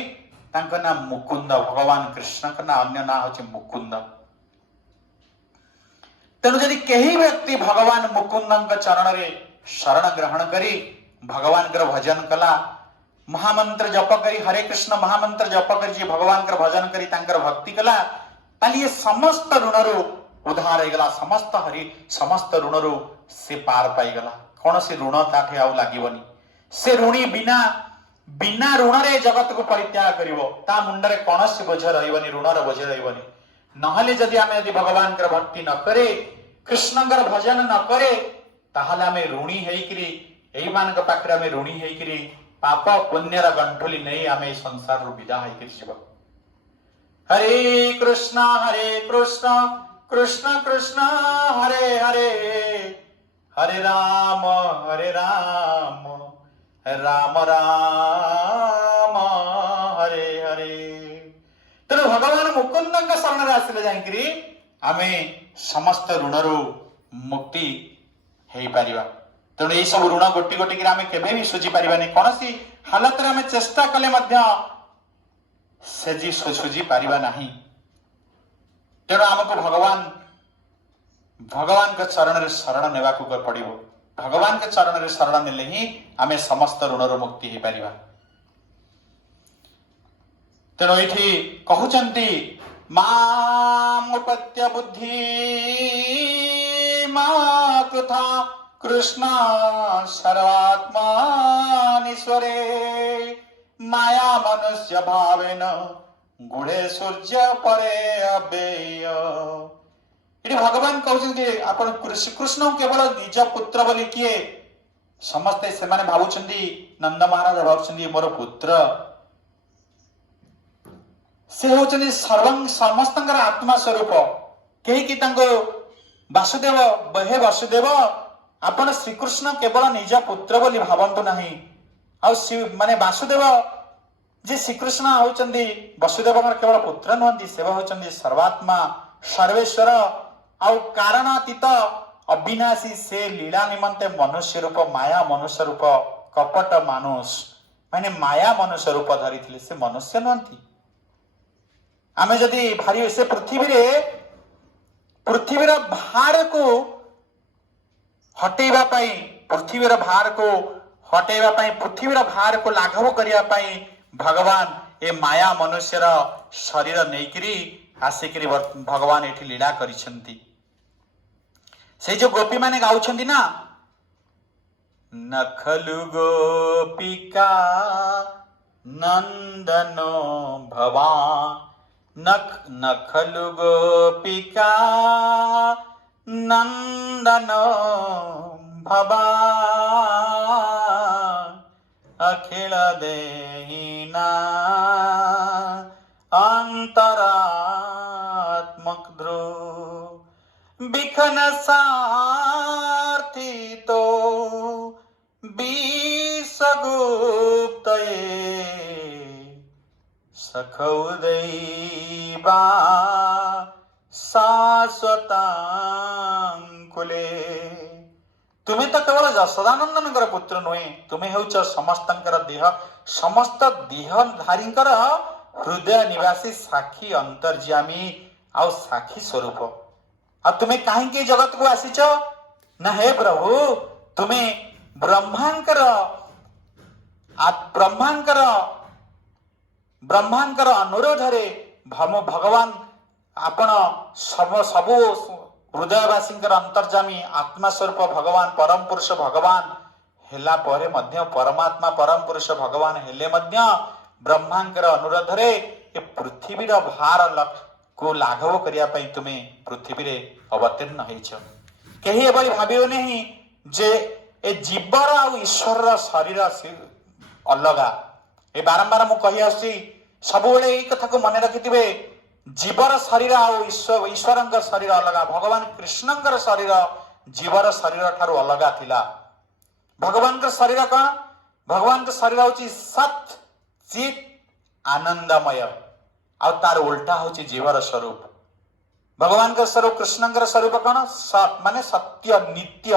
ତାଙ୍କ ନାଁ ମୁକୁନ୍ଦ। ଭଗବାନ କୃଷ୍ଣଙ୍କ ନାଁ ଅନ୍ୟ ନାଁ ହଉଛି ମୁକୁନ୍ଦ। ତେଣୁ ଯଦି କେହି ବ୍ୟକ୍ତି ଭଗବାନ ମୁକୁନ୍ଦଙ୍କ ଚରଣରେ ଶରଣ ଗ୍ରହଣ କରି ଭଗବାନଙ୍କର ଭଜନ କଲା, ମହାମନ୍ତ୍ର ଜପ କରି ହରେ କୃଷ୍ଣ ମହାମନ୍ତ୍ର ଜପ କରି ଯିଏ ଭଗବାନଙ୍କର ଭଜନ କରି ତାଙ୍କର ଭକ୍ତି କଲା, ତାହେଲେ ଏ ସମସ୍ତ ଋଣରୁ ଉଦ୍ଧାର ହେଇଗଲା, ସମସ୍ତ ଋଣରୁ ସେ ପାର ପାଇଗଲା। କୌଣସି ଋଣ ତାଠେ ଆଉ ଲାଗିବନି। ସେ ଋଣୀ ବିନା ଋଣରେ ଜଗତକୁ ପରିତ୍ୟାଗ କରିବ। ତା ମୁଣ୍ଡରେ କୌଣସି ବୋଝ ରହିବନି, ଋଣର ବୋଝ ରହିବନି। ନହେଲେ ଯଦି ଭଗବାନଙ୍କର ଭକ୍ତି ନ କରେ, କୃଷ୍ଣଙ୍କର ଭଜନ ନ କରେ, ତାହେଲେ ଆମେ ଋଣୀ ହେଇକିରି ଏଇମାନଙ୍କ ପାଖରେ ଆମେ ଋଣୀ ହେଇକିରି ପାପ ପୁଣ୍ୟର ଗଣ୍ଠୁଲି ନେଇ ଆମେ ଏ ସଂସାରରୁ ବିଦା ହେଇକିରି ଯିବ। ହରେ କୃଷ୍ଣ କୃଷ୍ଣ କୃଷ୍ଣ ହରେ ହରେ, ହରେ ରାମ ରାମ ରାମ ହରେ ହରେ। ତେଣୁ ଭଗବାନ ମୁକୁନ୍ଦଙ୍କ ଶରଣରେ ଆସିଲେ ଯାଇକିରି ଆମେ ସମସ୍ତ ଋଣରୁ ମୁକ୍ତି ହେଇପାରିବା। ତେଣୁ ଏଇ ସବୁ ଋଣ ଗୋଟି ଗୋଟିକିରି ଆମେ କେବେ ବି ସୁଝି ପାରିବାନି। କୌଣସି ହାଲତରେ ଆମେ ଚେଷ୍ଟା କଲେ ମଧ୍ୟ ସୁଝି ପାରିବା ନାହିଁ। ତେଣୁ ଆମକୁ ଭଗବାନଙ୍କ ଚରଣରେ ଶରଣ ନେବାକୁ ପଡିବ। ଭଗବାନଙ୍କ ଚରଣରେ ଶରଣ ନେଲେ ହିଁ ଆମେ ସମସ୍ତ ଋଣରୁ ମୁକ୍ତି ହେଇପାରିବା। ତେଣୁ ଏଇଠି କହୁଛନ୍ତି ମାମୁପତ୍ୟ ବୁଦ୍ଧି ମା କୃଥା କୃଷ୍ଣ ସର୍ବାତ୍ମାନୀଶ୍ୱରେ ମାୟା ମନୁଷ୍ୟ ଭାବେନ ଗୁଢେ ସୂର୍ଯ୍ୟ ପରେ ଅବେୟ। ଏଠି ଭଗବାନ କହୁଛନ୍ତି ଆପଣ ଶ୍ରୀକୃଷ୍ଣଙ୍କୁ କେବଳ ନିଜ ପୁତ୍ର ବୋଲି କିଏ? ସମସ୍ତେ ସେମାନେ ଭାବୁଛନ୍ତି, ନନ୍ଦ ମହାରାଜ ଭାବୁଛନ୍ତି ମୋର ପୁତ୍ର। ସେ ହଉଛନ୍ତି ସମସ୍ତଙ୍କର ଆତ୍ମା ସ୍ୱରୂପ। କେହି ତାଙ୍କୁ ବାସୁଦେବ ଆପଣ ଶ୍ରୀକୃଷ୍ଣ କେବଳ ନିଜ ପୁତ୍ର ବୋଲି ଭାବନ୍ତୁ ନାହିଁ। ଆଉ ବାସୁଦେବ ଯେ ଶ୍ରୀକୃଷ୍ଣ ହଉଛନ୍ତି ବସୁଦେବଙ୍କର କେବଳ ପୁତ୍ର ନୁହନ୍ତି, ସେ ହଉଛନ୍ତି ସର୍ବାତ୍ମା ସର୍ବେଶ୍ୱର ଆଉ କାରଣାତୀତ ଅବିନାଶୀ। ସେ ଲୀଳା ନିମନ୍ତେ ମନୁଷ୍ୟ ରୂପ ମାୟା ମନୁଷ୍ୟ ରୂପ କପଟ ମାନୁଷ ମାୟା ମନୁଷ୍ୟ ରୂପ ଧରିଥିଲେ, ସେ ମନୁଷ୍ୟ ନୁହନ୍ତି। ଆମେ ଯଦି ସେ ପୃଥିବୀର ଭାରକୁ ହଟେଇବା ପାଇଁ ପୃଥିବୀର ଭାରକୁ ଲାଘବ କରିବା ପାଇଁ ଭଗବାନ ଏ ମାୟା ମନୁଷ୍ୟର ଶରୀର ନେଇକିରି ଆସିକିରି ଭଗବାନ ଏଠି ଲୀଳା କରିଛନ୍ତି। ସେଇ ଯୋଉ ଗୋପୀ ମାନେ ଗାଉଛନ୍ତି ନା, ନଖଲୁ ଗୋପିକା ନନ୍ଦନୋ ଭବାନ, ନଖଲୁ ଗୋପିକା ନନ୍ଦନୋ ଭବାନ, ଅଖିଳ ଦେହିନା ଅନ୍ତରାତ୍ମକ୍ଦ୍ରୋ ବିଖନ ସାର୍ଥିତ सगुप्तये सखौदैवा शाश्वताङ्कुले। तुम्हें तो केवल यशोदानंदनकर पुत्र नुहे, तुम्हें हेउच समस्तंकर देह समस्त देहधारींकर हृदय निवासी साक्षी अंतर्यामी आउ साक्षी स्वरूप। आ तुम्हें कहीं जगत को आसीच ना हे प्रभु, तुम्हें ब्रह्मांकर अनुरोध रे भगवान आपण सबु हृदयवासी अंतर्जामी आत्मा स्वरूप भगवान परम पुरुष भगवान हेला परे मध्य परमात्मा परम पुरुष भगवान हेले मध्य ब्रह्मांकर अनुरोध रे ए पृथ्वीर भार को लाघव करिया पई तुम्हें पृथ्वी रे अवतीर्ण होइछ। केही एबली भाबियो नहीं जे ए जीवर आ ईश्वर शरीर अलगा। ए बारंबार मु कहि आसी सब बेले ए कथा को मन रखिथिबे, जीवर शरीर आ ईश्वरंकर शरीर अलगा। भगवान कृष्णंकर शरीर जीवर शरीर ठारू अलगा थिला। भगवान का शरीर कौन? भगवान का शरीर होची सत चित आनंदमय आ तार उल्टा होची जीवर स्वरूप। भगवान का स्वरूप कृष्णंकर स्वरूप कौन? सत माने सत्य नित्य।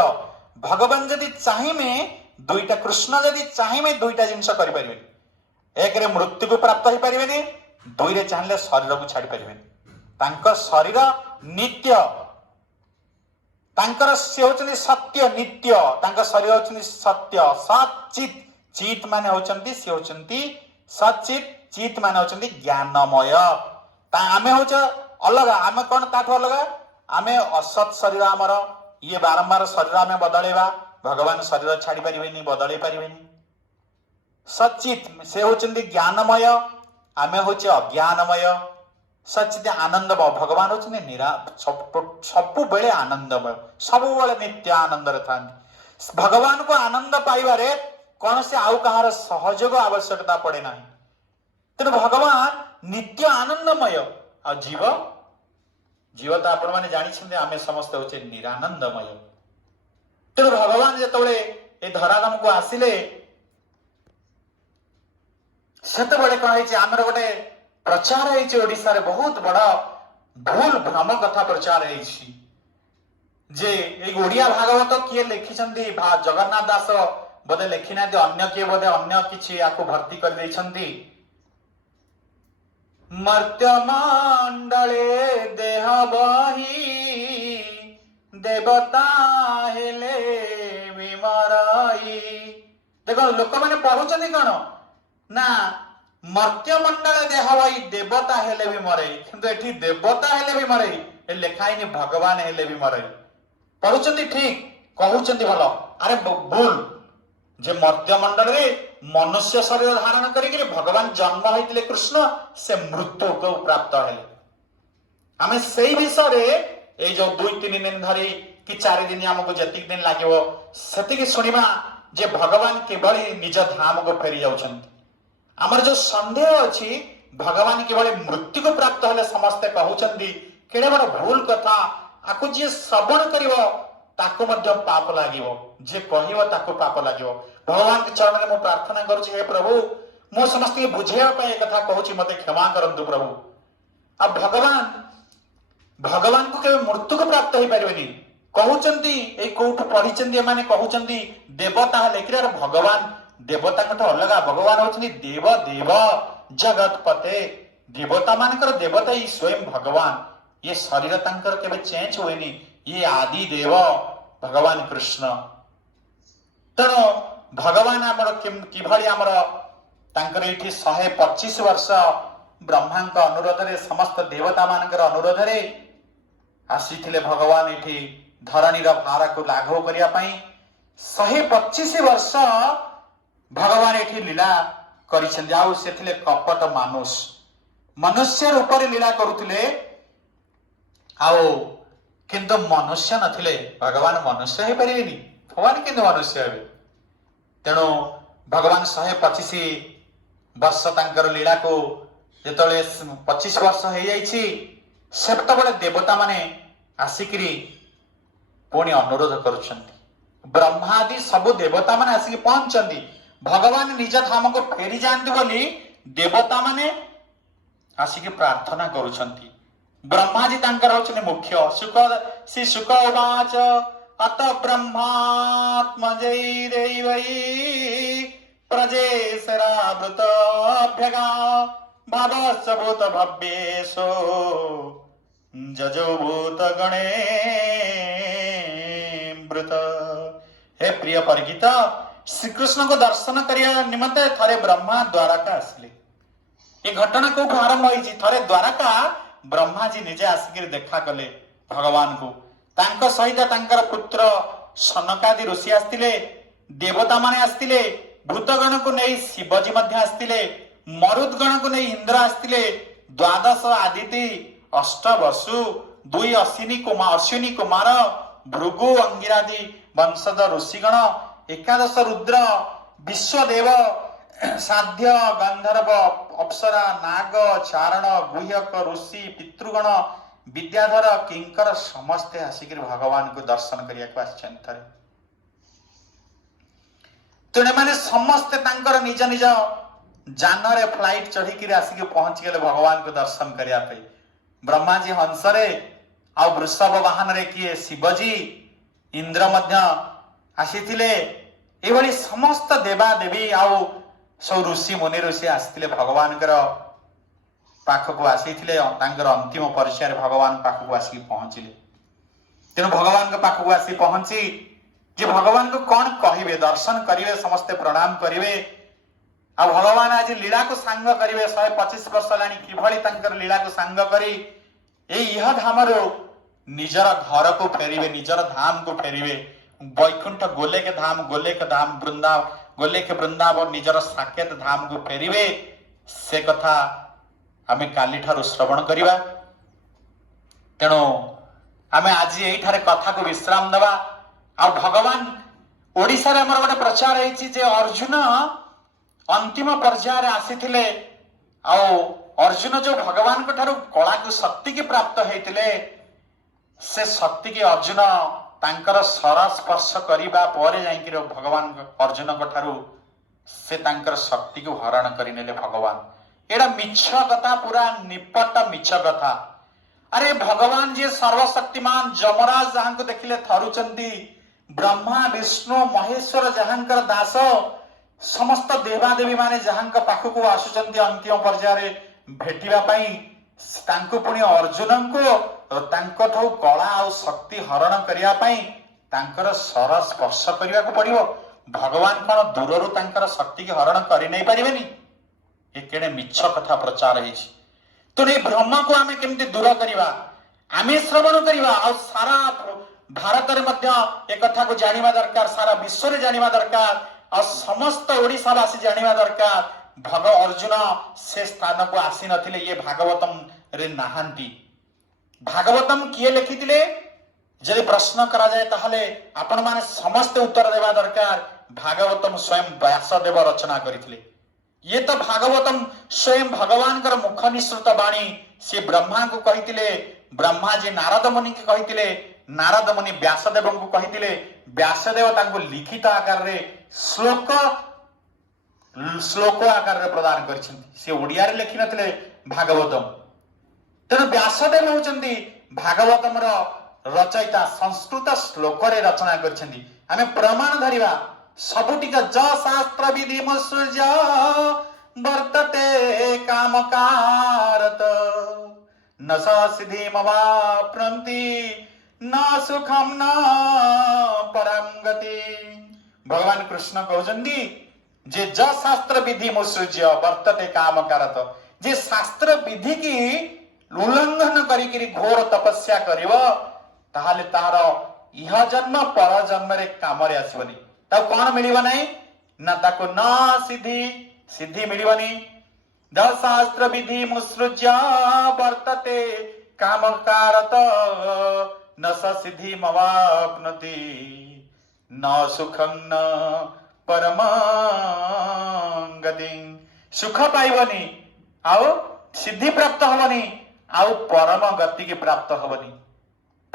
भगवान जदि चाहिए दुईटा कृष्ण जदि चाहिए दुईटा जिनस करि परिबे। एक रे मृत्यु को प्राप्त हो परिबेनी, दुई रे चाहले शरीर को छाड़ी परिबेनी। तांकर शरीर नित्य, तांकर से होचंदी सत्य नित्य, तांकर शरीर होचंदी सत्य सचित। चित माने होचंदी से होचंदी सचित, चित माने होचंदी ज्ञानमय। ता आमे होच अलग, आमे कोन ताठो अलग? आमे असत शरीर आमर, ये बारंबार शरीर आमे बदलेबा, भगवान शरीर छाड़ी परिबेनी, बदले परिबेनी। सचित से होचंदी ज्ञानमय, आमे होचे अज्ञानमय। सचित आनंदमय, भगवान होचंदी सबु बेले आनंदमय, सबु बेले नित्य आनंद रे थान। भगवान को आनंद पाइबारे कौन से आउ कहार सहयोग आवश्यकता पड़े ना। तेणु भगवान नित्य आनंदमय आ जीव जीव तो आपण माने जानी आमे समस्त होचे निरानंदमय। तेणु भगवान जेतबेले ए धराधाम को आसिले सेते बड़े कौन है आमर गोटे प्रचार है ओडिशा रे बहुत बड़ा भूल भ्रम कथा प्रचार है जे ए ओडिया भागवत किए लिखिछंती जगन्नाथ दास बोधे लिखिना अन्य किए बोधे अन्य किछि आको भर्ती कर दैछंती। मर्त्य मंडले देह बही देवता हेले विमराई। देखो लोक माने पढुछंती कोन ना मर्त्य मंडल देह भाई देवता हेले भी मरे, किंतु एठी देवता हेले भी मरे ए लेखाइनी भगवान हेले भी मरे। पढुचंती ठीक कहउचंती भलो, अरे भूल जे मर्त्य मंडल रे मनुष्य शरीर धारण करिके भगवान जन्म होइतिले कृष्ण से मृत्यु को प्राप्त हेले। आमे सेही विषय रे ए जो 2-3 दिन धरी कि 4 दिन हमको जतिक दिन लागिवो सेतिके सुनिबा जे भगवान केवल निज धाम को फेरी जाउछंती। आमर जो संदेह अच्छी भगवान केवल मृत्यु को प्राप्त हेले समस्ते कहउचंती केड़े बड़ भूल कथा। आकु जे श्रवण करिवो ताको मध्य पाप लागिवो, जे कहिवो ताको पाप लागिवो। भगवान के चरण में मु प्रार्थना करूची, हे प्रभु मु समस्त बुझेवा पय ए कथा कहूची, मते क्षमा करंतु प्रभु। अब भगवान को केवल मृत्यु को प्राप्त हो पारिबेनी कहउचंती। ए कोठ पढिचंती माने कहउचंती देवता हेले कि भगवान देवता कथा अलगा। भगवान होचनी देव देव जगतपते। देवता मानकर देवता ही स्वयं भगवान। ये शरीर तांकर केबे चेंज होएनी, ये आदि देव भगवान कृष्ण। तेणु भगवान आमर किभଳି आमर तांकर एठी 125 वर्ष ब्रह्मांक अनुरोध रे समस्त देवता मानकर अनुरोध रे आसीथिले भगवान एठी धरणीर भार को लाघव करिया पई 125 वर्ष भगवान एठी लीला करिछन। जाऊ सेथिले कपट मानुष मनुष्य रूप रे लीला करुथिले, आओ किंतु मनुष्य नथिले। भगवान मनुष्य हे परिबेनी, भगवान किंतु मनुष्य हेबे। तेणु भगवान 125 वर्ष तांकर लीला को जेतले 25 वर्ष हे जाईछि सेतबेले देवता माने आसिकरी पुणी अनुरोध करुछंती। ब्रह्मादि सब देवता माने आसिक पहुंचंती। भगवान निज धाम को फेरी जाते बोली देवता माने आसिक प्रार्थना करुछंती। ब्रह्मा जी तांकर होचने मुख्य। श्री शुक उवाच अत ब्रह्मात्मजै दैवै प्रजेशरावृतभ्यगा भावस्य भूत भव्येशो जजो भूत गणे मृत। हे प्रिय परिचित, श्री कृष्ण को दर्शन करने निमंते थरे ब्रह्मा द्वारका आसिले। ये घटना को आरंभ होई थरे द्वारका ब्रह्मा जी निजे आसिक देखा कले भगवान को। तांको सहित तांकर पुत्र सनकादि ऋषि आस्तिले, देवता माने आस्तिले, भूतगण को नहीं शिवजी मध्य आस्तिले, मरुदगण को नहीं इंद्र आस्तिले, द्वादश आदिति, अष्ट वसु, दुई अश्विनी कुमार, भृगु अंगिरादि वंशज ऋषिगण, एकादश रुद्र, विश्वदेव, साध्य, गंधर्व, अप्सरा, नाग, चारण, गुह्यक, ऋषि, पितृगण, विद्याधर, किंकर समस्ते आसिक भगवान को दर्शन करने तेने माने समस्ते तांकर निज निज जान रे फ्लाइट चढ़ी आसिक पहुंच गए भगवान को दर्शन करने। ब्रह्मा जी हंसरे आ वृषभ वाहन रे किए शिवजी, इंद्र मध्य आसीथिले। एभली समस्त देवा देवी आउ सब ऋषि मुनि ऋषि आसीथिले भगवान पाखक आसीथिले। तांकर अंतिम परिचय भगवान पाखक आसी पहुंचिले। तेणु भगवान के पाखक आसी पहुंची जे भगवान को कौन कहिबे, दर्शन करिवे, समस्ते प्रणाम करिवे। आ भगवान आज लीला को सांग करिवे। 125 वर्ष लानी किभली तांकर लीला को सांग करी यह धाम निजर घर को फेरिवे, निजर धाम को फेरिवे। वैकुंठ गोले के धाम गोले के वृंदावन निजर साकेत धाम को फेरिवे। से कथा आमे काली ठारू श्रवण करिवा। तेणु आमे आज यही ठारे कथा को विश्राम दबा। आ भगवान ओडिसा रे हमर गोटे प्रचार होईची जे अर्जुन अंतिम पर्याय आसीथिले। आ अर्जुन जो भगवान को ठारू कला को शक्ति की प्राप्त होइतिले, से शक्ति की अर्जुन तांकर सर स्पर्श करिबा परे जाइकि भगवान अर्जुन को ठारू से तांकर शक्ति को हरण करिनेले भगवान। एडा मिछ कथा, पूरा निपट मिछ कथा। अरे भगवान जी सर्वशक्तिमान जमराज जहां को देखिले थरुचंती, ब्रह्मा विष्णु महेश्वर जहांकर दास, समस्त देवादेवी माने जहां पाखक आसुचंती अंतिम पर्याय भेटिबा पई, तांको पुणी अर्जुन को तांको ठौ कला और शक्ति हरण करिया पई तांकर सर स्पर्श करिया को पड़िबो। भगवान कौन दूररू तांकर शक्ति के हरण करि नै परिबेनी? ए केडे मिछ कथा प्रचार होईछि। तो ए ब्रह्म को आमे केमति दूर करिवा, आमे श्रवण करिवा। और सारा भारत रे मध्य ए कथा को जानिबा दरकार, सारा विश्व रे जानिबा दरकार, और समस्त ओडिसावासी जानिबा दरकार। भग अर्जुन से स्थान को आसी नथिले, ये भागवतम रे नाहांती। भागवतम किए लिखिथिले जदि प्रश्न करा जाए ताहले आपण माने समस्त उत्तर देवा दरकार। भागवतम स्वयं व्यासदेव रचना करिथिले। ये तो भागवतम स्वयं भगवान कर मुख निसृत वाणी से ब्रह्मा को कहिथिले, ब्रह्मा जी नारद मुनि के कहिथिले, नारद मुनि व्यासदेव को कहिथिले, व्यासदेव तांको लिखित आकार रे श्लोक आकार रे प्रदान करछन्ती। से ओडिया रे लिखि नथिले भागवतम। तेणु व्यासदेव होचंती भागवतम रचयिता, संस्कृत श्लोक रे रचना करछन्ती। आमे प्रमाण धरिबा सबुटिक ज शास्त्र विधि मुसृज्य वर्तते कामकारत न स सिद्धिमवाप्नोति न सुखम न परम गति। भगवान कृष्ण कहउछन्ती जे ज शास्त्र विधि मुसृज्य वर्तते कामकारत, जे शास्त्र विधि की उल्लंघन करी घोर तपस्या करिवो ताहाले तार इह जन्म पर जन्म रे काम रे आसीबनी। ताको कोन मिलिबो नै ना, ताको न सिद्धि मिलिबनी। द शास्त्र विधि मुसृज्य वर्तते कामकारत न स सिद्धिमवाप्नोति न सुखं न परम गति। सुख पाइबनी, आउ सिद्धि प्राप्त हबनी, आउ परम गति की प्राप्त हबनी।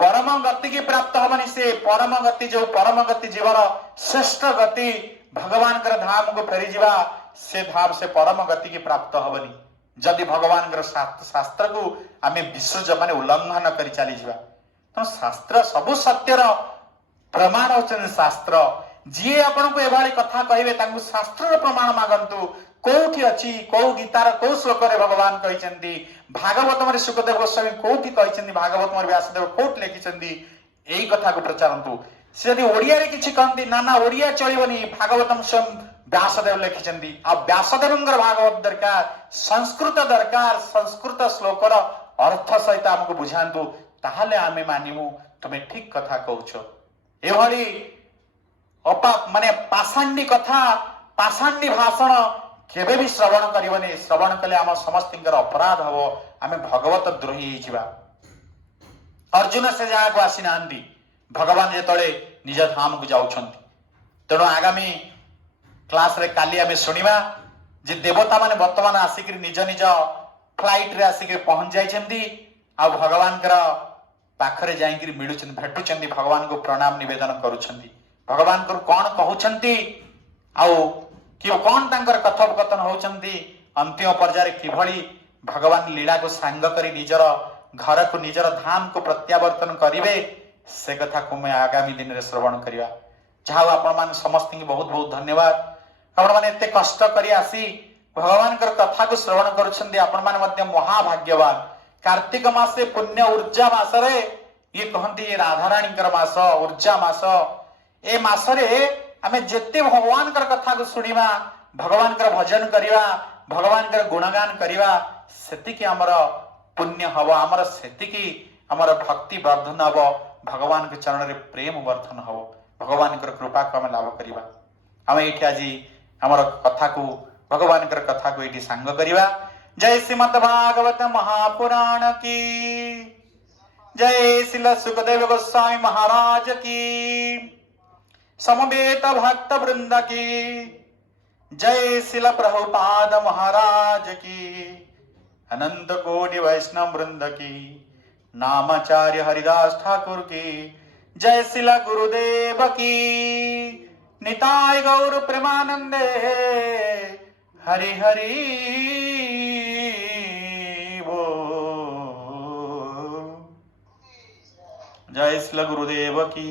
परम गति की प्राप्त हबनी से परम गति जो परम गति जीवन श्रेष्ठ गति भगवान कर धाम को फेरी जीवा से धाम से परम गति की प्राप्त हबनी जदि भगवान कर शास्त्र को आमे विश्व माने उल्लंघन कर चली जीवा तो शास्त्र सबु सत्यर प्रमाण होचन शास्त्र जी आपण को एभाली कथा कहिबे तांको शास्त्र प्रमाण मागंतु कोठी अछि को गीतार को श्लोक रे भगवान कहिसंती भागवत मरे सुखदेव गोस्वामी कोठी कहिसंती भागवत मरे व्यासदेव कोठ लेखिसंती एई कथा को प्रचारंतु से यदि ओडिया रे किछि कहंती ना ना ओडिया चलिबनी भागवतम स्वयं व्यासदेव लेखिसंती आ व्यासदेवंगर भागवत दरकार संस्कृत श्लोकर अर्थ सहित हमको बुझांतु ताहले आमे मानिमु तुमे ठीक कथा कहउछो एभली अपा माने पाषांडी कथा पाषांडी भाषण केबे भी श्रवण करिबनी श्रवण कले आम समस्तिंकर अपराध हबो आमे भगवत द्रोही हिजिबा अर्जुन से जहाँ को आसी नांदी भगवान जेतळे निज धाम को जाउछंती तेणु आगामी क्लास रे काली आमे सुनिबा जे देवता माने वर्तमान आसिक निज निज फ्लाइट रे आसिक पहुंच जाइछंती आ भगवान कर पाखरे जाइकरी मिलुछंती भेटुछंती भगवान को प्रणाम निवेदन करूछंती भगवान को कौन कहउछंती आउ कि कौन तांकर कथोपकथन होउछंती अंतिम पर्याय किभली भगवान लीला को सांग करी निजर घर को निजर धाम को प्रत्यावर्तन करिवे से कथा को मैं आगामी दिन रे श्रवण करिवा जहाँ आपण मान समस्त बहुत बहुत धन्यवाद आपण मान एते कष्ट करी आसी भगवान कर कथा को श्रवण करूछंती आपण मान मध्य महाभाग्यवान कार्तिक मासे पुण्य ऊर्जा मास रे ये कहंती ये राधाराणी कर मास ऊर्जा मास ए मास रे आमे जेते भगवान कर कथा को सुनिबा भगवान कर भजन करिवा भगवान कर गुणगान करिवा सेति की हमर पुण्य हव हमर सेति की हमर भक्ति वर्धन हव भगवान के चरण रे प्रेम वर्धन हव भगवान कर कृपा को हम लाभ करिवा आमे एठी आज हमर कथा को भगवान कर कथा को एठी सांग करिवा जय श्रीमद् भागवत महापुराण की जय श्री सुखदेव गोस्वामी महाराज की समवेत भक्त वृंद की जय श्रील प्रभुपाद महाराज की अनंत कोटि वैष्णव वृंद की नामाचार्य हरिदास ठाकुर की जय श्रील गुरुदेव की निताय गौर प्रेमानंदे हरि हरि बोल जय श्रील गुरुदेव की।